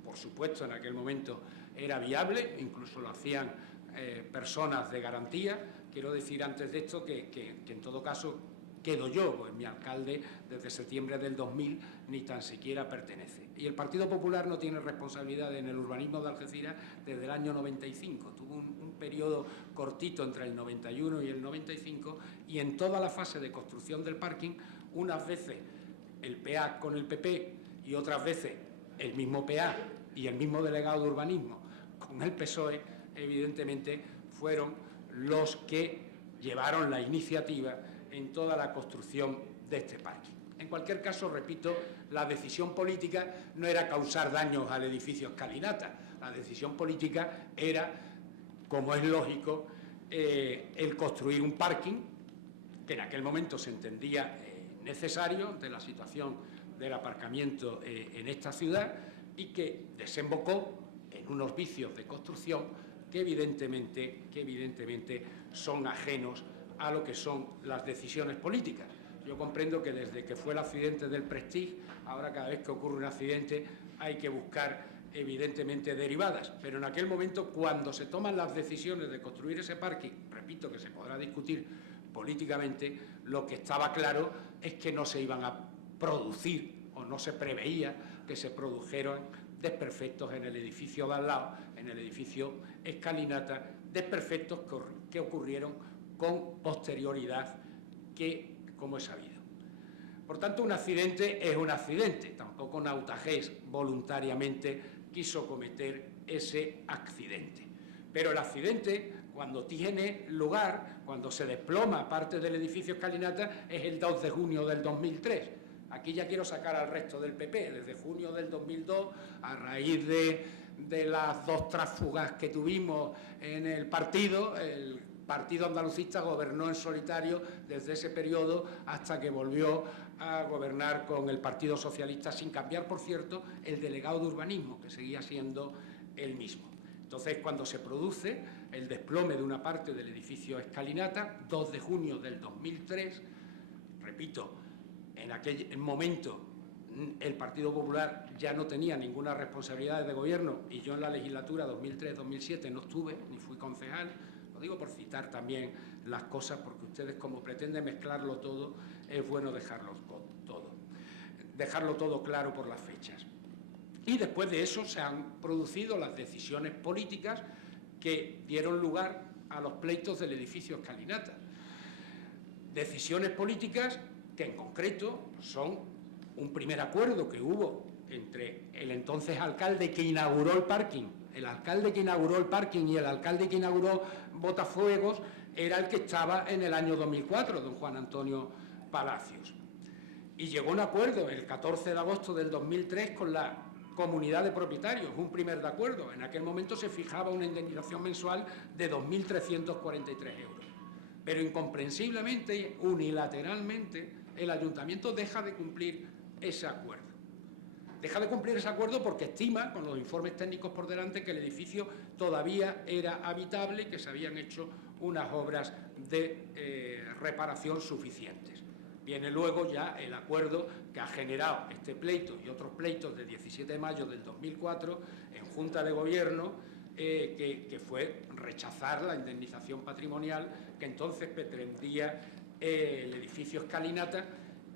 Por supuesto, en aquel momento era viable, incluso lo hacían personas de garantía. Quiero decir antes de esto que en todo caso quedo yo, pues mi alcalde desde septiembre del 2000 ni tan siquiera pertenece. Y el Partido Popular no tiene responsabilidad en el urbanismo de Algeciras desde el año 95. Tuvo un periodo cortito entre el 91 y el 95, y en toda la fase de construcción del parking, unas veces el PA con el PP y otras veces el mismo PA y el mismo delegado de urbanismo con el PSOE, evidentemente fueron los que llevaron la iniciativa en toda la construcción de este parking. En cualquier caso, repito, la decisión política no era causar daños al edificio Escalinata. La decisión política era, como es lógico, el construir un parking que en aquel momento se entendía necesario ante la situación del aparcamiento en esta ciudad, y que desembocó en unos vicios de construcción que evidentemente son ajenos a lo que son las decisiones políticas. Yo comprendo que desde que fue el accidente del Prestige, ahora cada vez que ocurre un accidente hay que buscar evidentemente derivadas, pero en aquel momento, cuando se toman las decisiones de construir ese parking, repito que se podrá discutir políticamente, lo que estaba claro es que no se iban a producir o no se preveía que se produjeran desperfectos en el edificio de al lado, en el edificio Escalinata, desperfectos que ocurrieron con posterioridad, que, como es sabido. Por tanto, un accidente es un accidente. Tampoco Nautajes voluntariamente quiso cometer ese accidente. Pero el accidente, cuando tiene lugar, cuando se desploma parte del edificio Escalinata, es el 2 de junio del 2003. Aquí ya quiero sacar al resto del PP. Desde junio del 2002, a raíz de las dos tránsfugas que tuvimos en el Partido Andalucista gobernó en solitario desde ese periodo hasta que volvió a gobernar con el Partido Socialista, sin cambiar, por cierto, el delegado de urbanismo, que seguía siendo el mismo. Entonces, cuando se produce el desplome de una parte del edificio Escalinata, 2 de junio del 2003, repito, en aquel momento el Partido Popular ya no tenía ninguna responsabilidad de gobierno y yo en la legislatura 2003-2007 no estuve, ni fui concejal. Lo digo por citar también las cosas, porque ustedes, como pretenden mezclarlo todo, es bueno dejarlo todo claro por las fechas. Y después de eso se han producido las decisiones políticas que dieron lugar a los pleitos del edificio Escalinata. Decisiones políticas que en concreto son un primer acuerdo que hubo entre el entonces alcalde que inauguró el parking, el alcalde que inauguró el parking y el alcalde que inauguró Botafuegos era el que estaba en el año 2004, don Juan Antonio Palacios. Y llegó a un acuerdo el 14 de agosto del 2003 con la comunidad de propietarios, un primer de acuerdo. En aquel momento se fijaba una indemnización mensual de 2.343 euros. Pero incomprensiblemente, unilateralmente, el ayuntamiento deja de cumplir ese acuerdo. Deja de cumplir ese acuerdo porque estima, con los informes técnicos por delante, que el edificio todavía era habitable y que se habían hecho unas obras de reparación suficientes. Viene luego ya el acuerdo que ha generado este pleito y otros pleitos del 17 de mayo del 2004 en Junta de Gobierno, que fue rechazar la indemnización patrimonial que entonces pretendía el edificio Escalinata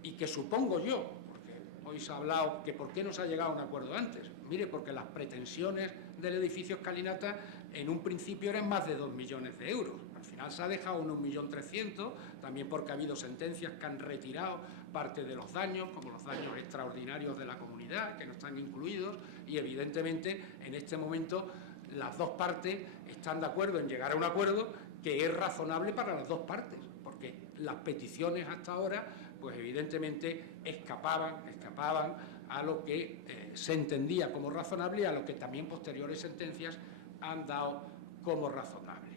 y que supongo yo, porque hoy se ha hablado que por qué no se ha llegado a un acuerdo antes. Mire, porque las pretensiones del edificio Escalinata en un principio eran más de 2 millones de euros. Al final se ha dejado unos 1.300.000, también porque ha habido sentencias que han retirado parte de los daños, como los daños extraordinarios de la comunidad, que no están incluidos, y evidentemente en este momento las dos partes están de acuerdo en llegar a un acuerdo que es razonable para las dos partes, porque las peticiones hasta ahora, pues evidentemente escapaban a lo que se entendía como razonable y a lo que también posteriores sentencias han dado como razonable.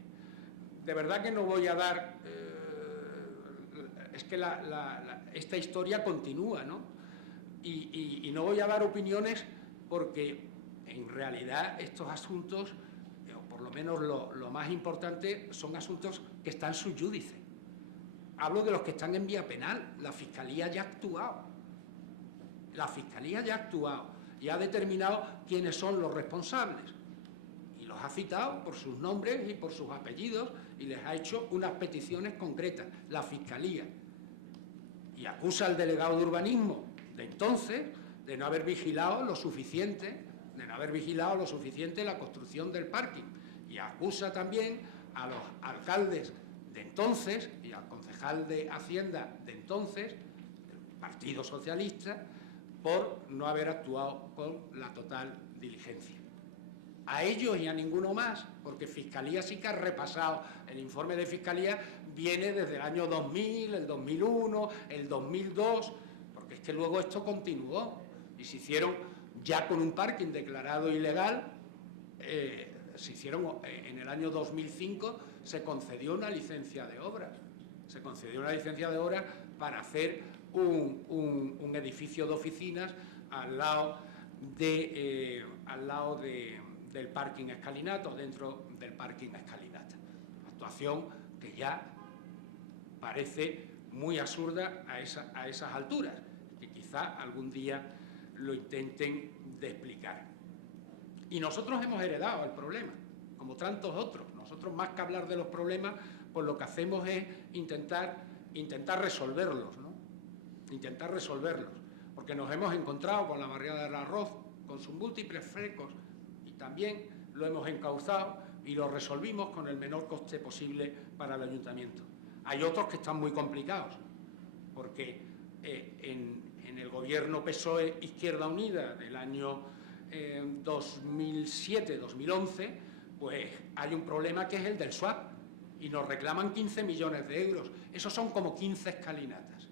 De verdad que no voy a dar... es que esta historia continúa, ¿no? Y no voy a dar opiniones porque en realidad estos asuntos, o por lo menos lo más importante, son asuntos que están sub judice. Hablo de los que están en vía penal. La Fiscalía ya ha actuado. La Fiscalía ya ha actuado y ha determinado quiénes son los responsables. Y los ha citado por sus nombres y por sus apellidos y les ha hecho unas peticiones concretas. La Fiscalía. Y acusa al delegado de urbanismo de entonces de no haber vigilado lo suficiente, la construcción del parking. Y acusa también a los alcaldes de entonces y al concejal de Hacienda de entonces, del Partido Socialista, por no haber actuado con la total diligencia. A ellos y a ninguno más, porque Fiscalía sí que ha repasado. El informe de Fiscalía viene desde el año 2000, el 2001, el 2002, porque es que luego esto continuó y se hicieron ya con un parking declarado ilegal. Se hicieron en el año 2005, se concedió una licencia de obras. Se concedió una licencia de obras para hacer un edificio de oficinas al lado del parking Escalinata, o dentro del parking Escalinata. Actuación que ya parece muy absurda a esas alturas, que quizá algún día lo intenten explicar. Y nosotros hemos heredado el problema, como tantos otros. Nosotros, más que hablar de los problemas, pues lo que hacemos es intentar resolverlos, ¿no? Intentar resolverlos, porque nos hemos encontrado con la barriada del arroz, con sus múltiples flecos, y también lo hemos encauzado y lo resolvimos con el menor coste posible para el ayuntamiento. Hay otros que están muy complicados, porque en el gobierno PSOE-Izquierda Unida del año 2007-2011, pues hay un problema que es el del swap, y nos reclaman 15 millones de euros. Esos son como 15 escalinatas.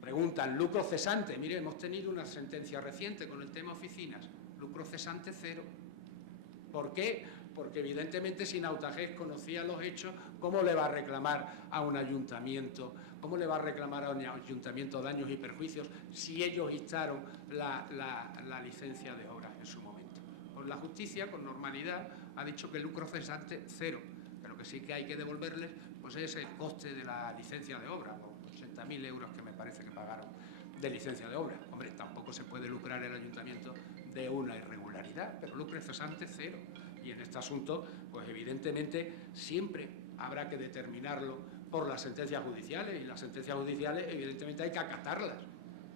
Preguntan, lucro cesante. Mire, hemos tenido una sentencia reciente con el tema oficinas. Lucro cesante cero. ¿Por qué? Porque evidentemente si Nautajes conocía los hechos, ¿cómo le va a reclamar a un ayuntamiento? ¿Cómo le va a reclamar a un ayuntamiento daños y perjuicios si ellos instaron la licencia de obra en su momento? Pues la justicia, con normalidad, ha dicho que el lucro cesante cero. Pero que sí que hay que devolverles, pues es el coste de la licencia de obra, los 80.000 euros que me parece que pagaron de licencia de obra. Hombre, tampoco se puede lucrar el ayuntamiento de una irregularidad, pero lucro cesante cero. Y en este asunto, pues evidentemente siempre habrá que determinarlo por las sentencias judiciales, y las sentencias judiciales evidentemente hay que acatarlas.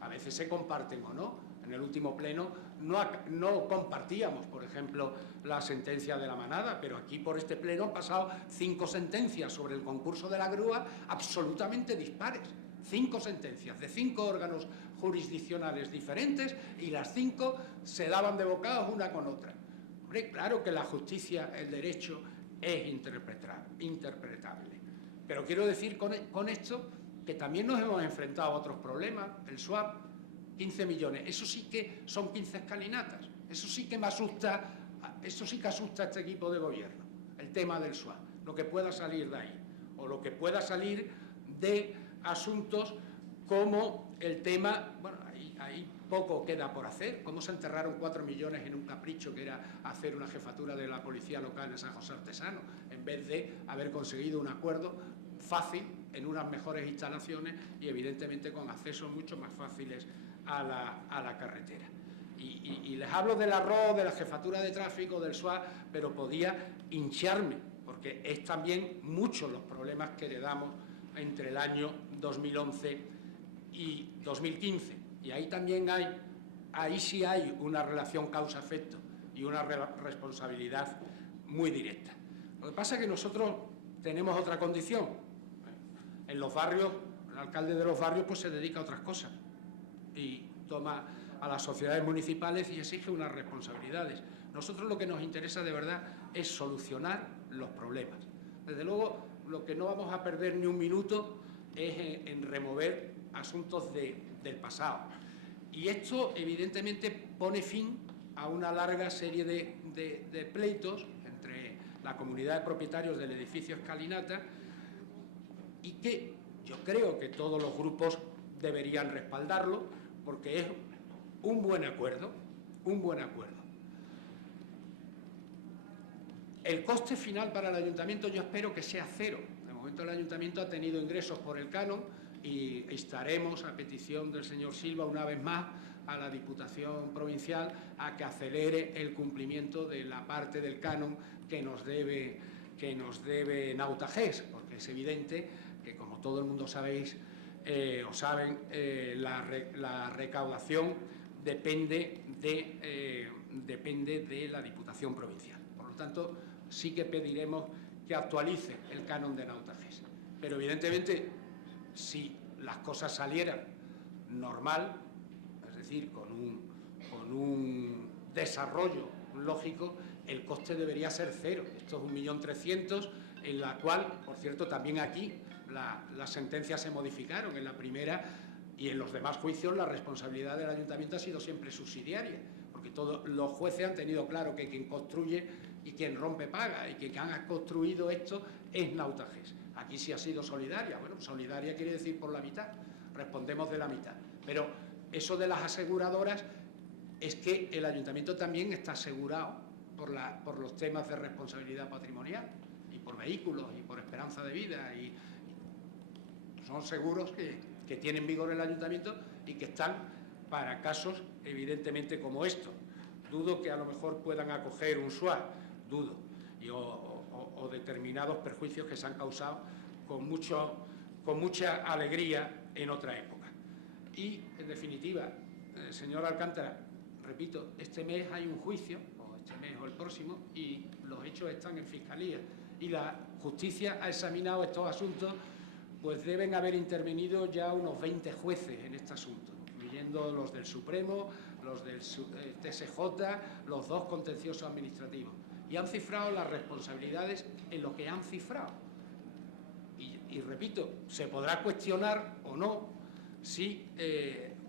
A veces se comparten o no. En el último pleno no compartíamos, por ejemplo, la sentencia de la manada, pero aquí por este pleno han pasado 5 sentencias sobre el concurso de la grúa absolutamente dispares. 5 sentencias de 5 órganos jurisdiccionales diferentes, y las 5 se daban de bocados una con otra. Hombre, claro que la justicia, el derecho, es interpretable. Pero quiero decir con esto que también nos hemos enfrentado a otros problemas. El swap, 15 millones, eso sí que son 15 escalinatas, eso sí que me asusta, eso sí que asusta a este equipo de gobierno, el tema del swap, lo que pueda salir de ahí, o lo que pueda salir de asuntos como el tema, bueno, ahí poco queda por hacer, cómo se enterraron 4 millones en un capricho que era hacer una jefatura de la policía local en San José Artesano, en vez de haber conseguido un acuerdo fácil en unas mejores instalaciones y evidentemente con accesos mucho más fáciles a la carretera. Y les hablo del arroz, de la jefatura de tráfico, del SWAT, pero podía hincharme, porque es también muchos los problemas que heredamos entre el año 2011 y 2015. Y ahí también ahí sí hay una relación causa-efecto y una responsabilidad muy directa. Lo que pasa es que nosotros tenemos otra condición. En los barrios, el alcalde de los barrios pues se dedica a otras cosas y toma a las sociedades municipales y exige unas responsabilidades. Nosotros lo que nos interesa de verdad es solucionar los problemas. Desde luego, lo que no vamos a perder ni un minuto es en remover asuntos del pasado. Y esto, evidentemente, pone fin a una larga serie de pleitos entre la comunidad de propietarios del edificio Escalinata, y que yo creo que todos los grupos deberían respaldarlo, porque es un buen acuerdo, un buen acuerdo. El coste final para el ayuntamiento yo espero que sea cero. De momento el ayuntamiento ha tenido ingresos por el canon y instaremos, a petición del señor Silva, una vez más a la Diputación Provincial a que acelere el cumplimiento de la parte del canon que nos debe Nautajes, porque es evidente que, como todo el mundo sabéis o saben, la recaudación depende de la Diputación Provincial. Por lo tanto, sí que pediremos que actualice el canon de Nautajes. Pero, evidentemente, si las cosas salieran normal, es decir, con un desarrollo lógico, el coste debería ser cero. Esto es 1.300.000, en la cual, por cierto, también aquí las sentencias se modificaron. En la primera y en los demás juicios la responsabilidad del ayuntamiento ha sido siempre subsidiaria, porque todos los jueces han tenido claro que quien construye y quien rompe paga, y que quien ha construido esto es Nautajes. Aquí sí ha sido solidaria. Bueno, solidaria quiere decir por la mitad, respondemos de la mitad. Pero eso de las aseguradoras es que el ayuntamiento también está asegurado por los temas de responsabilidad patrimonial, y por vehículos, y por esperanza de vida, y son seguros que tienen vigor el ayuntamiento y que están para casos evidentemente como estos. Dudo que a lo mejor puedan acoger un SUAR, dudo, o determinados perjuicios que se han causado con mucha alegría en otra época. Y, en definitiva, señor Alcántara, repito, este mes hay un juicio, o este mes o el próximo, y los hechos están en Fiscalía. Y la justicia ha examinado estos asuntos, pues deben haber intervenido ya unos 20 jueces en este asunto, incluyendo los del Supremo, los del TSJ, los 2 contenciosos administrativos. Y han cifrado las responsabilidades en lo que han cifrado. Y repito, se podrá cuestionar o no si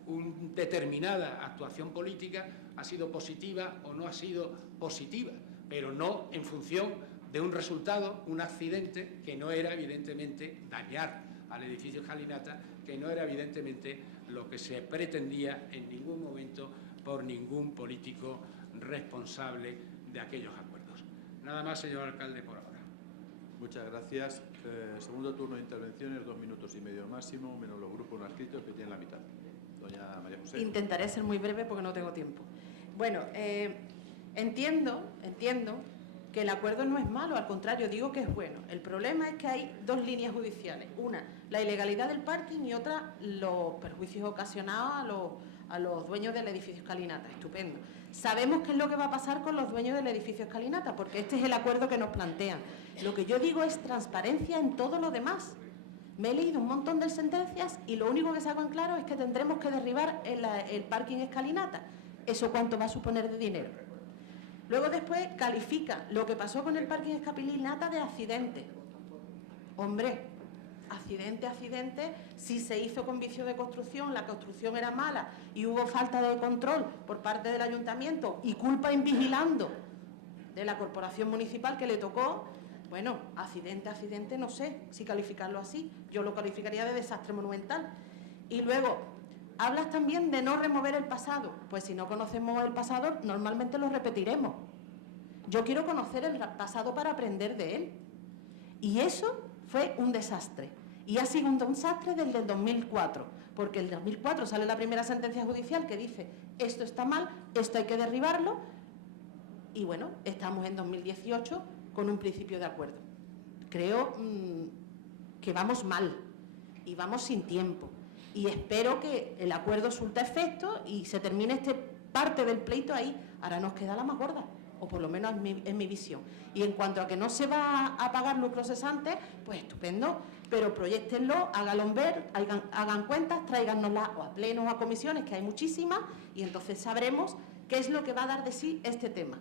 una determinada actuación política ha sido positiva o no ha sido positiva, pero no en función de un resultado, un accidente que no era evidentemente dañar al edificio Escalinata, que no era evidentemente lo que se pretendía en ningún momento por ningún político responsable de aquellos acuerdos. Nada más, señor alcalde, por ahora. Muchas gracias. Segundo turno de intervenciones, 2 minutos y medio máximo, menos los grupos no adscritos que tienen la mitad. Doña María José. Intentaré ser muy breve porque no tengo tiempo. Bueno, entiendo que el acuerdo no es malo, al contrario, digo que es bueno. El problema es que hay 2 líneas judiciales. Una, la ilegalidad del parking, y otra, los perjuicios ocasionados a los dueños del edificio Escalinata. Estupendo. Sabemos qué es lo que va a pasar con los dueños del edificio Escalinata, porque este es el acuerdo que nos plantean. Lo que yo digo es transparencia en todo lo demás. Me he leído un montón de sentencias y lo único que saco en claro es que tendremos que derribar el parking Escalinata. ¿Eso cuánto va a suponer de dinero? Luego después califica lo que pasó con el parking Escalinata de accidente. Hombre, accidente, si se hizo con vicio de construcción, la construcción era mala y hubo falta de control por parte del ayuntamiento y culpa invigilando de la corporación municipal que le tocó, bueno, accidente, no sé si calificarlo así, yo lo calificaría de desastre monumental. Y luego, hablas también de no remover el pasado, pues si no conocemos el pasado, normalmente lo repetiremos. Yo quiero conocer el pasado para aprender de él. Y eso fue un desastre. Y ha sido un desastre desde el 2004, porque en el 2004 sale la primera sentencia judicial que dice esto está mal, esto hay que derribarlo, y bueno, estamos en 2018 con un principio de acuerdo. Creo que vamos mal y vamos sin tiempo. Y espero que el acuerdo surta efecto y se termine esta parte del pleito ahí. Ahora nos queda la más gorda, o por lo menos en mi visión. Y en cuanto a que no se va a pagar lucros cesantes, pues estupendo, pero proyéctenlo, háganlo ver, hagan cuentas, tráiganoslas o a plenos o a comisiones, que hay muchísimas, y entonces sabremos qué es lo que va a dar de sí este tema.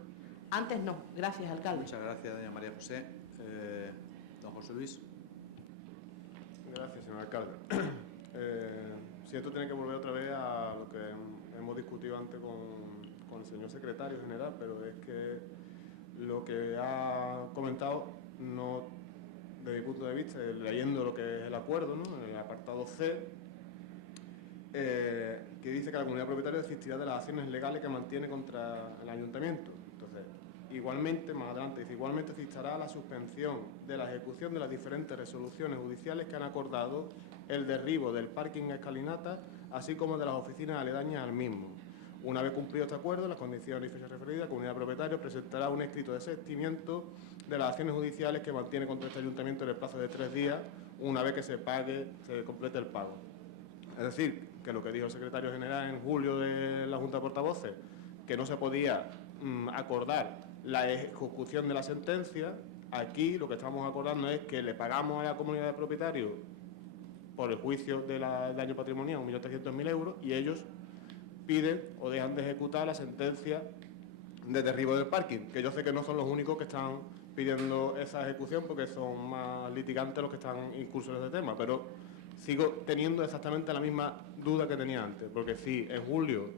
Antes no. Gracias, alcalde. Muchas gracias, doña María José. Don José Luis. Gracias, señor alcalde. Siento tener que volver otra vez a lo que hemos discutido antes con el señor secretario general, pero es que lo que ha comentado, no, desde mi punto de vista, leyendo lo que es el acuerdo, ¿no?, en el apartado C, que dice que la comunidad propietaria desistirá de las acciones legales que mantiene contra el ayuntamiento. Entonces, igualmente, más adelante, dice, igualmente se instará la suspensión de la ejecución de las diferentes resoluciones judiciales que han acordado el derribo del parking Escalinata, así como de las oficinas aledañas al mismo. Una vez cumplido este acuerdo, las condiciones y fechas referidas, la comunidad propietaria presentará un escrito de desistimiento de las acciones judiciales que mantiene contra este ayuntamiento en el plazo de 3 días, una vez que se complete el pago. Es decir, que lo que dijo el secretario general en julio de la Junta de Portavoces, que no se podía acordar la ejecución de la sentencia, aquí lo que estamos acordando es que le pagamos a la comunidad de propietarios por el juicio de daño patrimonial 1.300.000 euros y ellos piden o dejan de ejecutar la sentencia de derribo del parking, que yo sé que no son los únicos que están pidiendo esa ejecución porque son más litigantes los que están incursos en este tema, pero sigo teniendo exactamente la misma duda que tenía antes, porque si en julio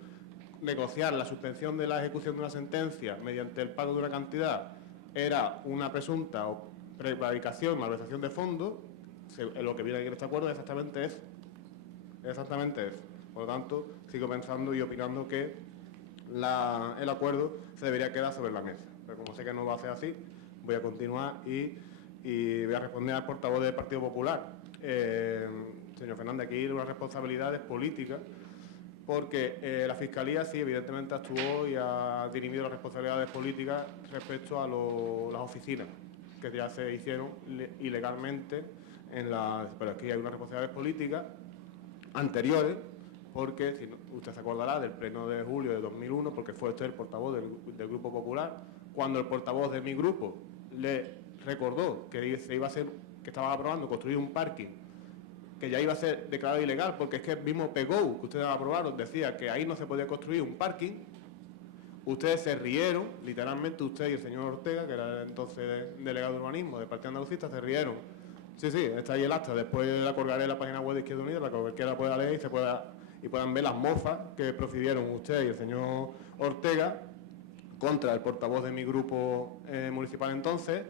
negociar la suspensión de la ejecución de una sentencia mediante el pago de una cantidad era una presunta o prevaricación, malversación de fondos, lo que viene aquí en este acuerdo exactamente es Por lo tanto, sigo pensando y opinando que el acuerdo se debería quedar sobre la mesa. Pero como sé que no va a ser así, voy a continuar y voy a responder al portavoz del Partido Popular. Señor Fernández, aquí hay unas responsabilidades políticas porque la Fiscalía sí, evidentemente, actuó y ha dirimido las responsabilidades políticas respecto a las oficinas que ya se hicieron ilegalmente, pero aquí hay unas responsabilidades políticas anteriores, porque si usted se acordará del pleno de julio de 2001, porque fue usted el portavoz del Grupo Popular, cuando el portavoz de mi grupo le recordó que estaba aprobando construir un parking que ya iba a ser declarado ilegal, porque es que el mismo PGO que ustedes aprobaron decía que ahí no se podía construir un parking. Ustedes se rieron, literalmente usted y el señor Ortega, que era entonces delegado de urbanismo del Partido Andalucista, se rieron. Sí, está ahí el acta, después la colgaré en la página web de Izquierda Unida para que cualquiera pueda leer y puedan ver las mofas que profirieron usted y el señor Ortega contra el portavoz de mi grupo municipal entonces.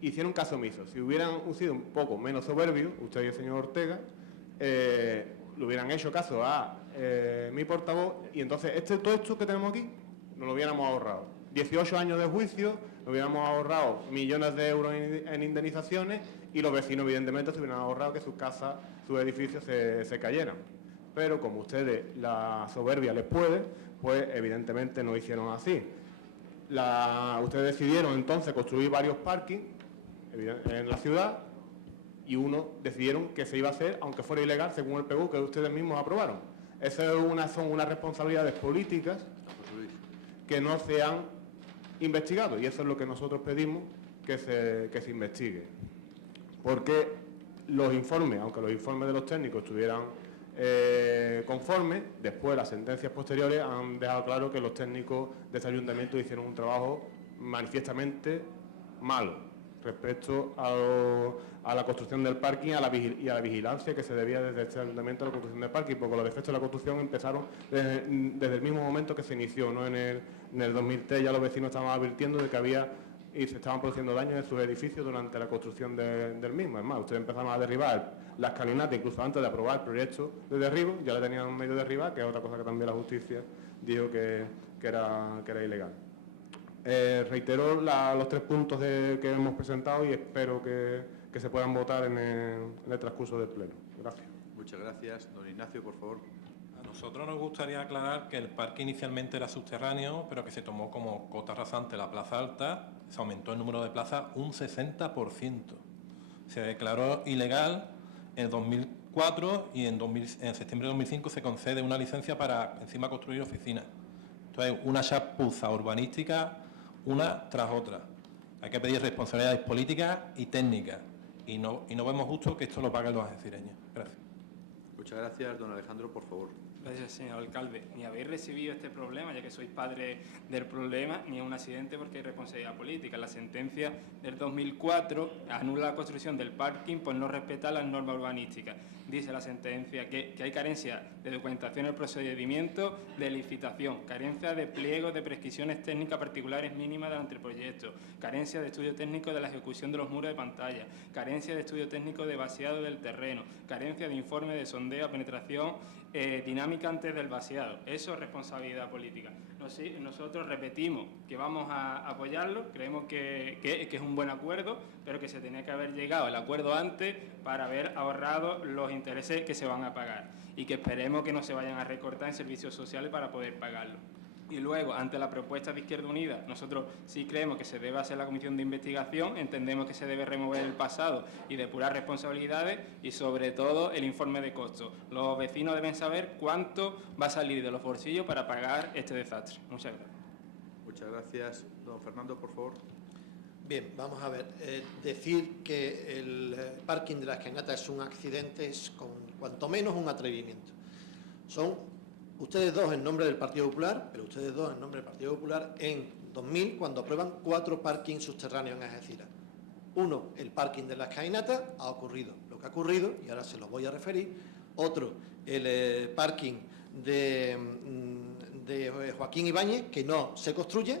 Hicieron caso omiso. Si hubieran sido un poco menos soberbios, usted y el señor Ortega, le hubieran hecho caso a mi portavoz, y entonces todo esto que tenemos aquí nos lo hubiéramos ahorrado. 18 años de juicio, nos hubiéramos ahorrado millones de euros en indemnizaciones, y los vecinos evidentemente se hubieran ahorrado que sus casas, sus edificios se cayeran. Pero como ustedes la soberbia les puede, pues evidentemente no hicieron así. Ustedes decidieron entonces construir varios parkings en la ciudad, y uno decidieron que se iba a hacer, aunque fuera ilegal, según el PGU que ustedes mismos aprobaron. Esas son unas responsabilidades políticas que no se han investigado, y eso es lo que nosotros pedimos que se investigue. Porque los informes, aunque los informes de los técnicos estuvieran conformes, después las sentencias posteriores han dejado claro que los técnicos de ese ayuntamiento hicieron un trabajo manifiestamente malo respecto a la construcción del parking y a la vigilancia que se debía desde este ayuntamiento a la construcción del parking, porque los defectos de la construcción empezaron desde el mismo momento que se inició, ¿no? En el 2003 ya los vecinos estaban advirtiendo de que había y se estaban produciendo daños en sus edificios durante la construcción del mismo. Es más, ustedes empezaron a derribar la escalinata incluso antes de aprobar el proyecto de derribo, ya le tenían medio derribar, que es otra cosa que también la justicia dijo que era ilegal. Reitero los 3 puntos que hemos presentado y espero que se puedan votar en el transcurso del pleno. Gracias. Muchas gracias. Don Ignacio, por favor. A nosotros nos gustaría aclarar que el parque inicialmente era subterráneo, pero que se tomó como cota rasante la plaza alta, se aumentó el número de plazas un 60%. Se declaró ilegal en 2004 y en septiembre de 2005 se concede una licencia para encima construir oficinas. Entonces, una chapuza urbanística una tras otra. Hay que pedir responsabilidades políticas y técnicas, y no vemos justo que esto lo paguen los algecireños. Gracias. Muchas gracias. Don Alejandro, por favor. Gracias, señor alcalde. Ni habéis recibido este problema, ya que sois padre del problema, ni es un accidente porque hay responsabilidad política. La sentencia del 2004 anula la construcción del parking por no respetar las normas urbanísticas. Dice la sentencia que hay carencia de documentación en el procedimiento de licitación, carencia de pliegos de prescripciones técnicas particulares mínimas durante el proyecto, carencia de estudio técnico de la ejecución de los muros de pantalla, carencia de estudio técnico de vaciado del terreno, carencia de informe de sondeo a penetración dinámica antes del vaciado. Eso es responsabilidad política. Nosotros repetimos que vamos a apoyarlo, creemos que es un buen acuerdo, pero que se tenía que haber llegado al acuerdo antes para haber ahorrado los intereses que se van a pagar, y que esperemos que no se vayan a recortar en servicios sociales para poder pagarlo. Y luego, ante la propuesta de Izquierda Unida, nosotros sí creemos que se debe hacer la comisión de investigación, entendemos que se debe remover el pasado y depurar responsabilidades, y sobre todo el informe de costos. Los vecinos deben saber cuánto va a salir de los bolsillos para pagar este desastre. Muchas gracias. Muchas gracias. Don Fernando, por favor. Bien, vamos a ver. Decir que el parking de la Escalinata es un accidente es cuanto menos un atrevimiento. Son ustedes dos en nombre del Partido Popular, pero ustedes dos en nombre del Partido Popular en 2000, cuando aprueban 4 parkings subterráneos en Algeciras. Uno, el parking de la Escalinata, ha ocurrido lo que ha ocurrido, y ahora se los voy a referir. Otro, el parking de Joaquín Ibáñez, que no se construye.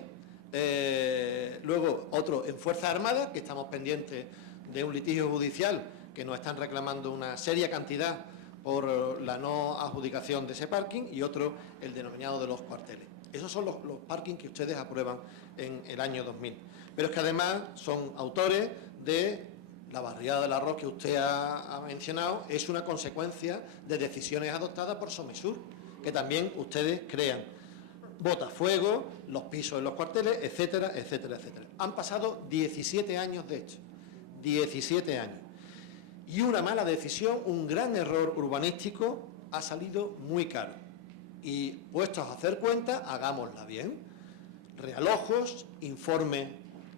Luego, otro en Fuerzas Armadas, que estamos pendientes de un litigio judicial, que nos están reclamando una seria cantidad por la no adjudicación de ese parking, y otro, el denominado de los cuarteles. Esos son los parkings que ustedes aprueban en el año 2000. Pero es que además son autores de la barriada del arroz que usted ha mencionado es una consecuencia de decisiones adoptadas por Somesur, que también ustedes crean. Botafuego, los pisos en los cuarteles, etcétera, etcétera, etcétera. Han pasado 17 años de esto, 17 años. Y una mala decisión, un gran error urbanístico ha salido muy caro. Y puestos a hacer cuenta, hagámosla bien. Realojos, informes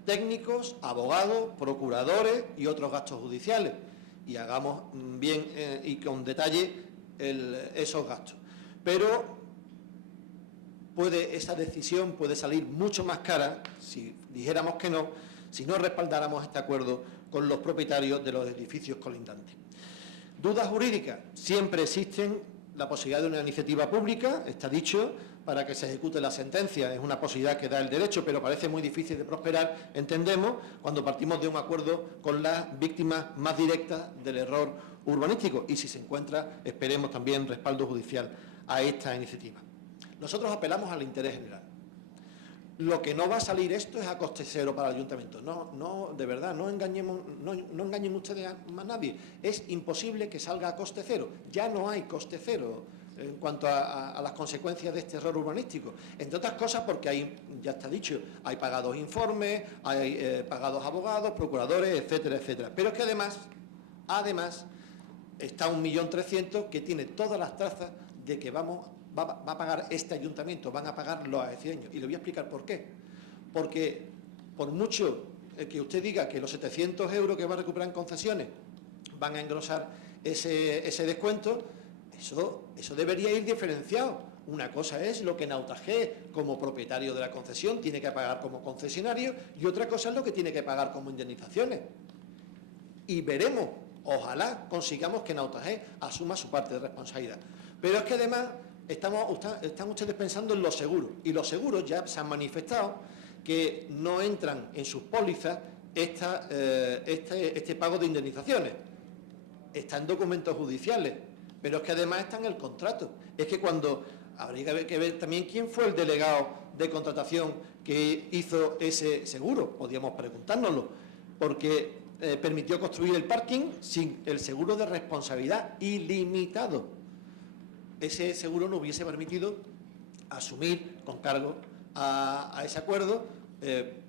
técnicos, abogados, procuradores y otros gastos judiciales. Y hagamos bien y con detalle esos gastos. Pero esa decisión puede salir mucho más cara si dijéramos que no, si no respaldáramos este acuerdo con los propietarios de los edificios colindantes. Dudas jurídicas. Siempre existen la posibilidad de una iniciativa pública, está dicho, para que se ejecute la sentencia. Es una posibilidad que da el derecho, pero parece muy difícil de prosperar, entendemos, cuando partimos de un acuerdo con las víctimas más directas del error urbanístico. Y si se encuentra, esperemos también respaldo judicial a esta iniciativa. Nosotros apelamos al interés general. Lo que no va a salir esto es a coste cero para el ayuntamiento. No, de verdad, no engañen ustedes a nadie. Es imposible que salga a coste cero. Ya no hay coste cero en cuanto a las consecuencias de este error urbanístico. Entre otras cosas porque hay, ya está dicho, hay pagados informes, hay pagados abogados, procuradores, etcétera, etcétera. Pero es que además está 1.300.000 que tiene todas las trazas de que va a pagar este ayuntamiento, van a pagar los algecireños. Y le voy a explicar por qué. Porque por mucho que usted diga que los 700 euros que va a recuperar en concesiones van a engrosar ese descuento, eso debería ir diferenciado. Una cosa es lo que Nautaje, como propietario de la concesión, tiene que pagar como concesionario, y otra cosa es lo que tiene que pagar como indemnizaciones. Y veremos, ojalá consigamos que Nautaje asuma su parte de responsabilidad. Pero es que además están ustedes pensando en los seguros, y los seguros ya se han manifestado que no entran en sus pólizas este pago de indemnizaciones. Está en documentos judiciales, pero es que además está en el contrato. Es que habría que ver también quién fue el delegado de contratación que hizo ese seguro, podríamos preguntárnoslo, porque permitió construir el parking sin el seguro de responsabilidad ilimitado. Ese seguro no hubiese permitido asumir con cargo a ese acuerdo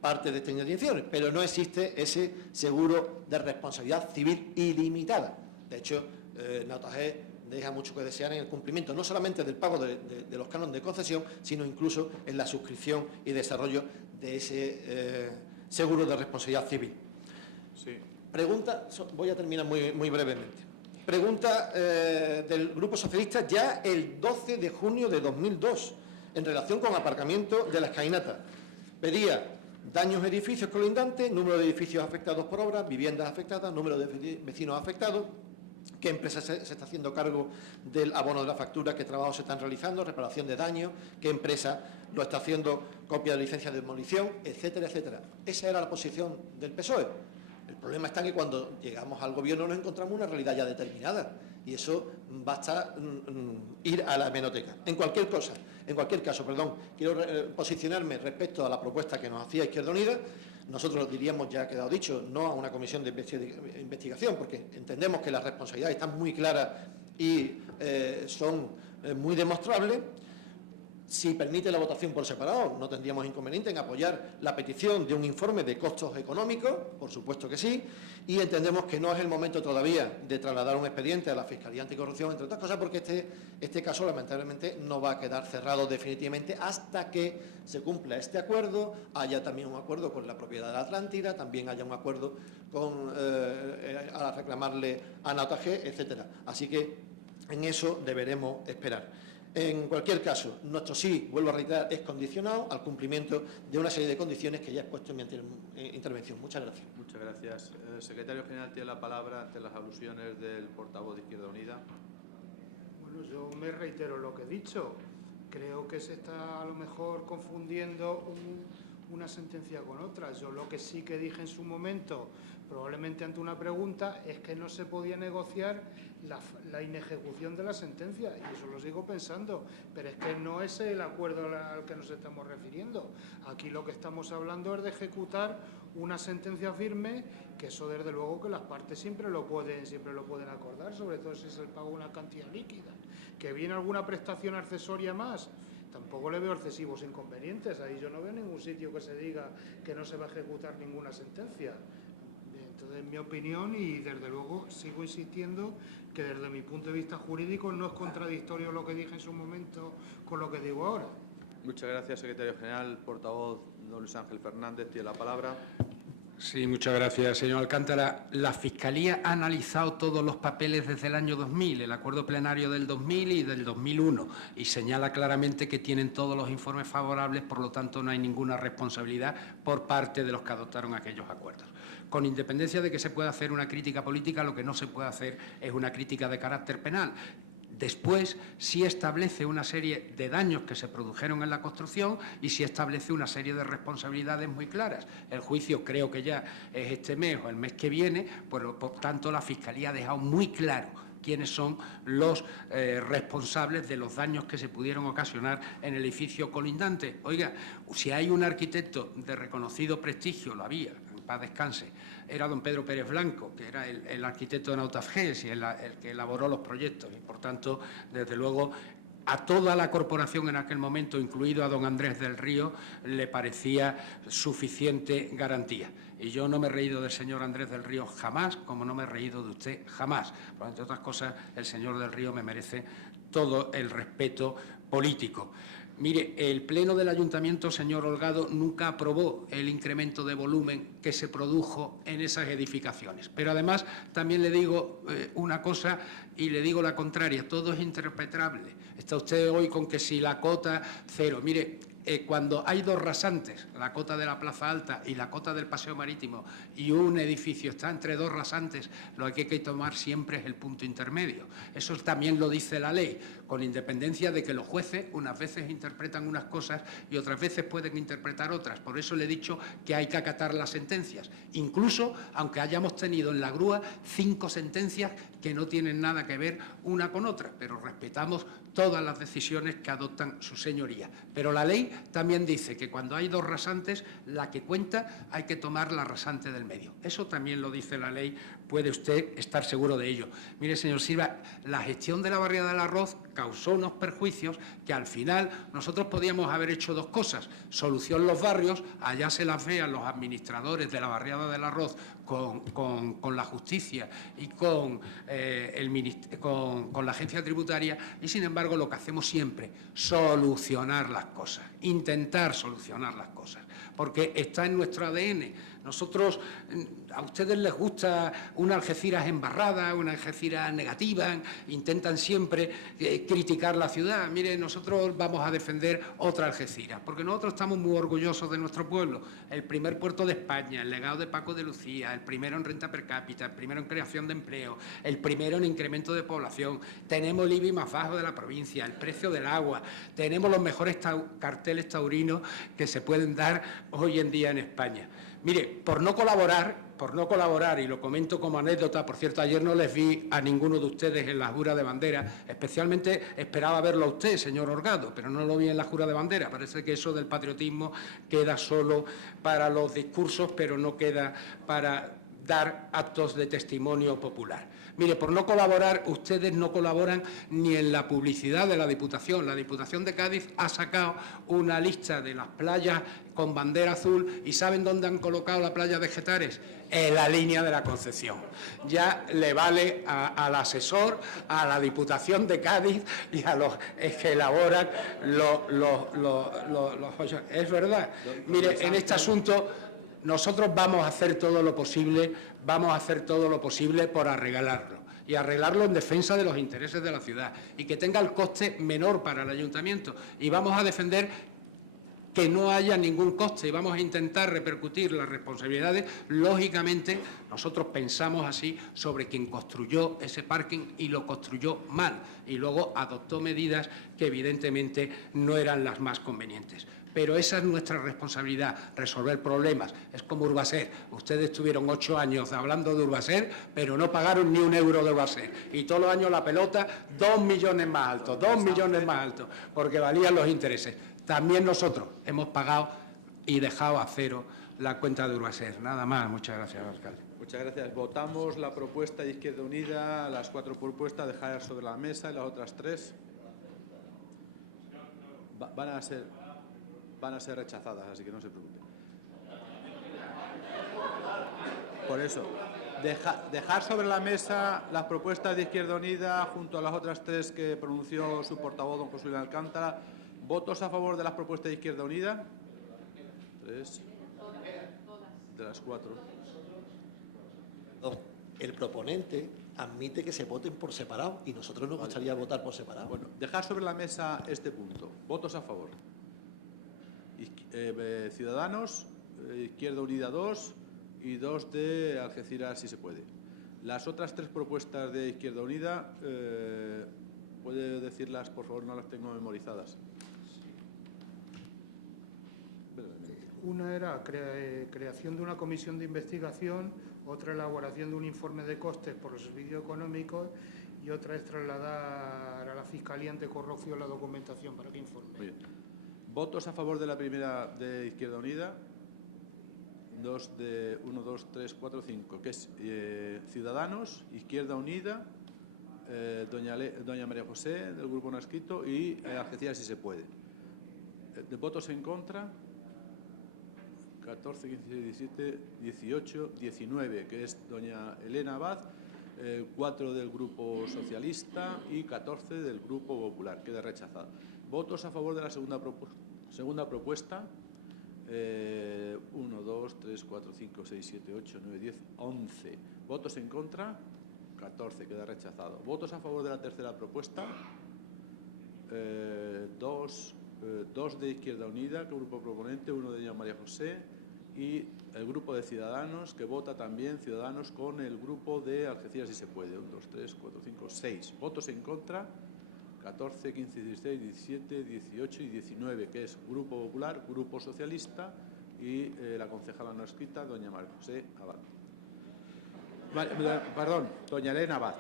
parte de estas indemnizaciones, pero no existe ese seguro de responsabilidad civil ilimitada. De hecho, Nautaje deja mucho que desear en el cumplimiento no solamente del pago de los cánones de concesión, sino incluso en la suscripción y desarrollo de ese seguro de responsabilidad civil. Sí. Pregunta, voy a terminar muy brevemente. Pregunta del Grupo Socialista ya el 12 de junio de 2002, en relación con aparcamiento de la escalinata. Pedía daños a edificios colindantes, número de edificios afectados por obras, viviendas afectadas, número de vecinos afectados, qué empresa se está haciendo cargo del abono de la factura, qué trabajos se están realizando, reparación de daños, qué empresa lo está haciendo, copia de licencia de demolición, etcétera, etcétera. Esa era la posición del PSOE. El problema está que cuando llegamos al gobierno nos encontramos una realidad ya determinada y eso basta ir a la hemeroteca. En cualquier caso, quiero posicionarme respecto a la propuesta que nos hacía Izquierda Unida. Nosotros diríamos, ya ha quedado dicho, no a una comisión de investigación, porque entendemos que las responsabilidades están muy claras y son muy demostrables. Si permite la votación por separado, no tendríamos inconveniente en apoyar la petición de un informe de costos económicos, por supuesto que sí, y entendemos que no es el momento todavía de trasladar un expediente a la Fiscalía Anticorrupción, entre otras cosas porque este caso lamentablemente no va a quedar cerrado definitivamente hasta que se cumpla este acuerdo, haya también un acuerdo con la propiedad de la Atlántida, también haya un acuerdo a reclamarle a Nautaje, etcétera. Así que en eso deberemos esperar. En cualquier caso, nuestro sí, vuelvo a reiterar, es condicionado al cumplimiento de una serie de condiciones que ya he expuesto en mi intervención. Muchas gracias. Muchas gracias. El secretario general tiene la palabra ante las alusiones del portavoz de Izquierda Unida. Bueno, yo me reitero lo que he dicho. Creo que se está a lo mejor confundiendo una sentencia con otra. Yo lo que sí que dije en su momento, probablemente ante una pregunta, es que no se podía negociar la inejecución de la sentencia, y eso lo sigo pensando, pero es que no es el acuerdo al que nos estamos refiriendo. Aquí lo que estamos hablando es de ejecutar una sentencia firme, que eso desde luego que las partes siempre lo pueden acordar, sobre todo si es el pago de una cantidad líquida. ¿Que viene alguna prestación accesoria más? Tampoco le veo excesivos inconvenientes. Ahí yo no veo ningún sitio que se diga que no se va a ejecutar ninguna sentencia. Entonces, en mi opinión, y desde luego sigo insistiendo que desde mi punto de vista jurídico no es contradictorio lo que dije en su momento con lo que digo ahora. Muchas gracias, secretario general. Portavoz, don Luis Ángel Fernández, tiene la palabra. Sí, muchas gracias, señor Alcántara. La Fiscalía ha analizado todos los papeles desde el año 2000, el acuerdo plenario del 2000 y del 2001, y señala claramente que tienen todos los informes favorables, por lo tanto no hay ninguna responsabilidad por parte de los que adoptaron aquellos acuerdos. Con independencia de que se pueda hacer una crítica política, lo que no se puede hacer es una crítica de carácter penal. Después, sí establece una serie de daños que se produjeron en la construcción y sí establece una serie de responsabilidades muy claras. El juicio creo que ya es este mes o el mes que viene, por tanto la Fiscalía ha dejado muy claro quiénes son los responsables de los daños que se pudieron ocasionar en el edificio colindante. Oiga, si hay un arquitecto de reconocido prestigio, lo había, en paz descanse, era don Pedro Pérez Blanco, que era el arquitecto de Nautafges y el que elaboró los proyectos. Y, por tanto, desde luego, a toda la corporación en aquel momento, incluido a don Andrés del Río, le parecía suficiente garantía. Y yo no me he reído del señor Andrés del Río jamás, como no me he reído de usted jamás. Pero, entre otras cosas, el señor del Río me merece todo el respeto político. Mire, el Pleno del Ayuntamiento, señor Holgado, nunca aprobó el incremento de volumen que se produjo en esas edificaciones. Pero además también le digo una cosa y le digo la contraria, todo es interpretable. Está usted hoy con que si la cota cero. Mire, cuando hay dos rasantes, la cota de la Plaza Alta y la cota del Paseo Marítimo, y un edificio está entre dos rasantes, lo que hay que tomar siempre es el punto intermedio. Eso también lo dice la ley, con independencia de que los jueces unas veces interpretan unas cosas y otras veces pueden interpretar otras. Por eso le he dicho que hay que acatar las sentencias, incluso aunque hayamos tenido en la grúa 5 sentencias que no tienen nada que ver una con otra, pero respetamos todas las decisiones que adoptan su señoría. Pero la ley también dice que cuando hay dos rasantes, la que cuenta hay que tomar la rasante del medio. Eso también lo dice la ley, puede usted estar seguro de ello. Mire, señor Silva, la gestión de la barriada del Arroz causó unos perjuicios que al final nosotros podíamos haber hecho dos cosas. Solución los barrios, allá se las vean los administradores de la barriada del Arroz con la justicia y con la agencia tributaria, y sin embargo lo que hacemos siempre, solucionar las cosas, intentar solucionar las cosas, porque está en nuestro ADN. Nosotros, a ustedes les gusta una Algeciras embarrada, una Algeciras negativa, intentan siempre criticar la ciudad. Mire, nosotros vamos a defender otra Algeciras, porque nosotros estamos muy orgullosos de nuestro pueblo. El primer puerto de España, el legado de Paco de Lucía, el primero en renta per cápita, el primero en creación de empleo, el primero en incremento de población. Tenemos el IBI más bajo de la provincia, el precio del agua, tenemos los mejores carteles taurinos que se pueden dar hoy en día en España. Mire, por no colaborar, y lo comento como anécdota, por cierto, ayer no les vi a ninguno de ustedes en la jura de bandera, especialmente esperaba verlo a usted, señor Holgado, pero no lo vi en la jura de bandera. Parece que eso del patriotismo queda solo para los discursos, pero no queda para dar actos de testimonio popular. Mire, por no colaborar, ustedes no colaboran ni en la publicidad de la Diputación. La Diputación de Cádiz ha sacado una lista de las playas con bandera azul, ¿y saben dónde han colocado la playa de Getares? En la línea de la Concepción. Ya le vale al asesor, a la Diputación de Cádiz y a los que elaboran los... Es verdad. Mire, en este asunto nosotros vamos a hacer todo lo posible por arreglarlo, y arreglarlo en defensa de los intereses de la ciudad y que tenga el coste menor para el ayuntamiento, y vamos a defender que no haya ningún coste y vamos a intentar repercutir las responsabilidades. Lógicamente, nosotros pensamos así sobre quien construyó ese parking y lo construyó mal y luego adoptó medidas que evidentemente no eran las más convenientes. pero esa es nuestra responsabilidad, resolver problemas. Es como Urbaser. Ustedes tuvieron 8 años hablando de Urbaser, pero no pagaron ni un euro de Urbaser. Y todos los años la pelota, 2 millones más altos, 2 millones más altos, porque valían los intereses. También nosotros hemos pagado y dejado a cero la cuenta de Urbaser. Nada más. Muchas gracias, alcalde. Muchas gracias. Votamos la propuesta de Izquierda Unida, las 4 propuestas, dejar sobre la mesa y las otras 3 van a ser rechazadas, así que no se preocupen. Por eso, dejar sobre la mesa las propuestas de Izquierda Unida junto a las otras 3 que pronunció su portavoz, don José Luis Alcántara. ¿Votos a favor de las propuestas de Izquierda Unida? 3 de las 4. El proponente admite que se voten por separado y nosotros nos gustaría votar por separado. Bueno, dejar sobre la mesa este punto. ¿Votos a favor? Ciudadanos, Izquierda Unida 2 y 2 de Algeciras, si se puede. Las otras 3 propuestas de Izquierda Unida, ¿puede decirlas, por favor? No las tengo memorizadas. Una era creación de una comisión de investigación, otra elaboración de un informe de costes por los servicios económicos y otra es trasladar a la Fiscalía Anticorrupción la documentación para que informe. Muy bien. ¿Votos a favor de la primera de Izquierda Unida? 1, 2, 3, 4, 5, que es Ciudadanos, Izquierda Unida, doña María José, del Grupo No Escrito, y Algeciras, si se puede. ¿De votos en contra? 14, 15, 17, 18, 19, que es doña Elena Abad, 4 del Grupo Socialista y 14 del Grupo Popular. Queda rechazada. ¿Votos a favor de la segunda propuesta? 1, 2, 3, 4, 5, 6, 7, 8, 9, 10, 11. ¿Votos en contra? 14. Queda rechazado. ¿Votos a favor de la tercera propuesta? 2 de Izquierda Unida, que grupo proponente, 1 de doña María José, y el grupo de Ciudadanos, que vota también Ciudadanos con el grupo de Algeciras, si se puede. 1, 2, 3, 4, 5, 6. ¿Votos en contra? 14, 15, 16, 17, 18 y 19, que es Grupo Popular, Grupo Socialista y la concejala no escrita, doña María José Abad. Perdón, doña Elena Abad.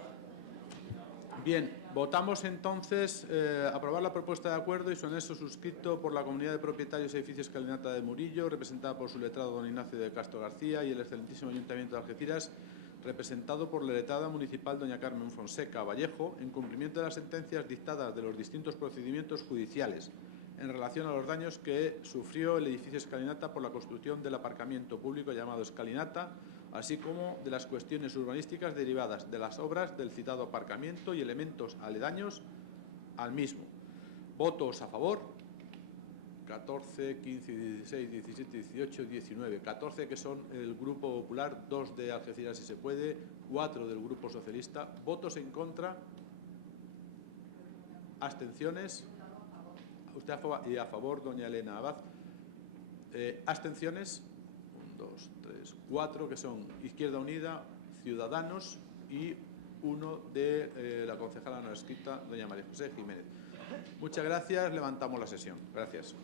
Bien, votamos entonces aprobar la propuesta de acuerdo y su anexo suscrito por la Comunidad de Propietarios de Edificios Escalinata de Murillo, representada por su letrado don Ignacio de Castro García, y el excelentísimo Ayuntamiento de Algeciras, representado por la letrada municipal doña Carmen Fonseca Vallejo, en cumplimiento de las sentencias dictadas de los distintos procedimientos judiciales en relación a los daños que sufrió el edificio Escalinata por la construcción del aparcamiento público llamado Escalinata, así como de las cuestiones urbanísticas derivadas de las obras del citado aparcamiento y elementos aledaños al mismo. ¿Votos a favor? 14, 15, 16, 17, 18, 19. 14 que son el Grupo Popular, 2 de Algeciras, si se puede, 4 del Grupo Socialista. ¿Votos en contra? ¿Abstenciones? Usted a favor, doña Elena Abad. ¿Abstenciones? 1, 2, 3, 4, que son Izquierda Unida, Ciudadanos y 1 de la concejala no escrita, doña María José Jiménez. Muchas gracias. Levantamos la sesión. Gracias.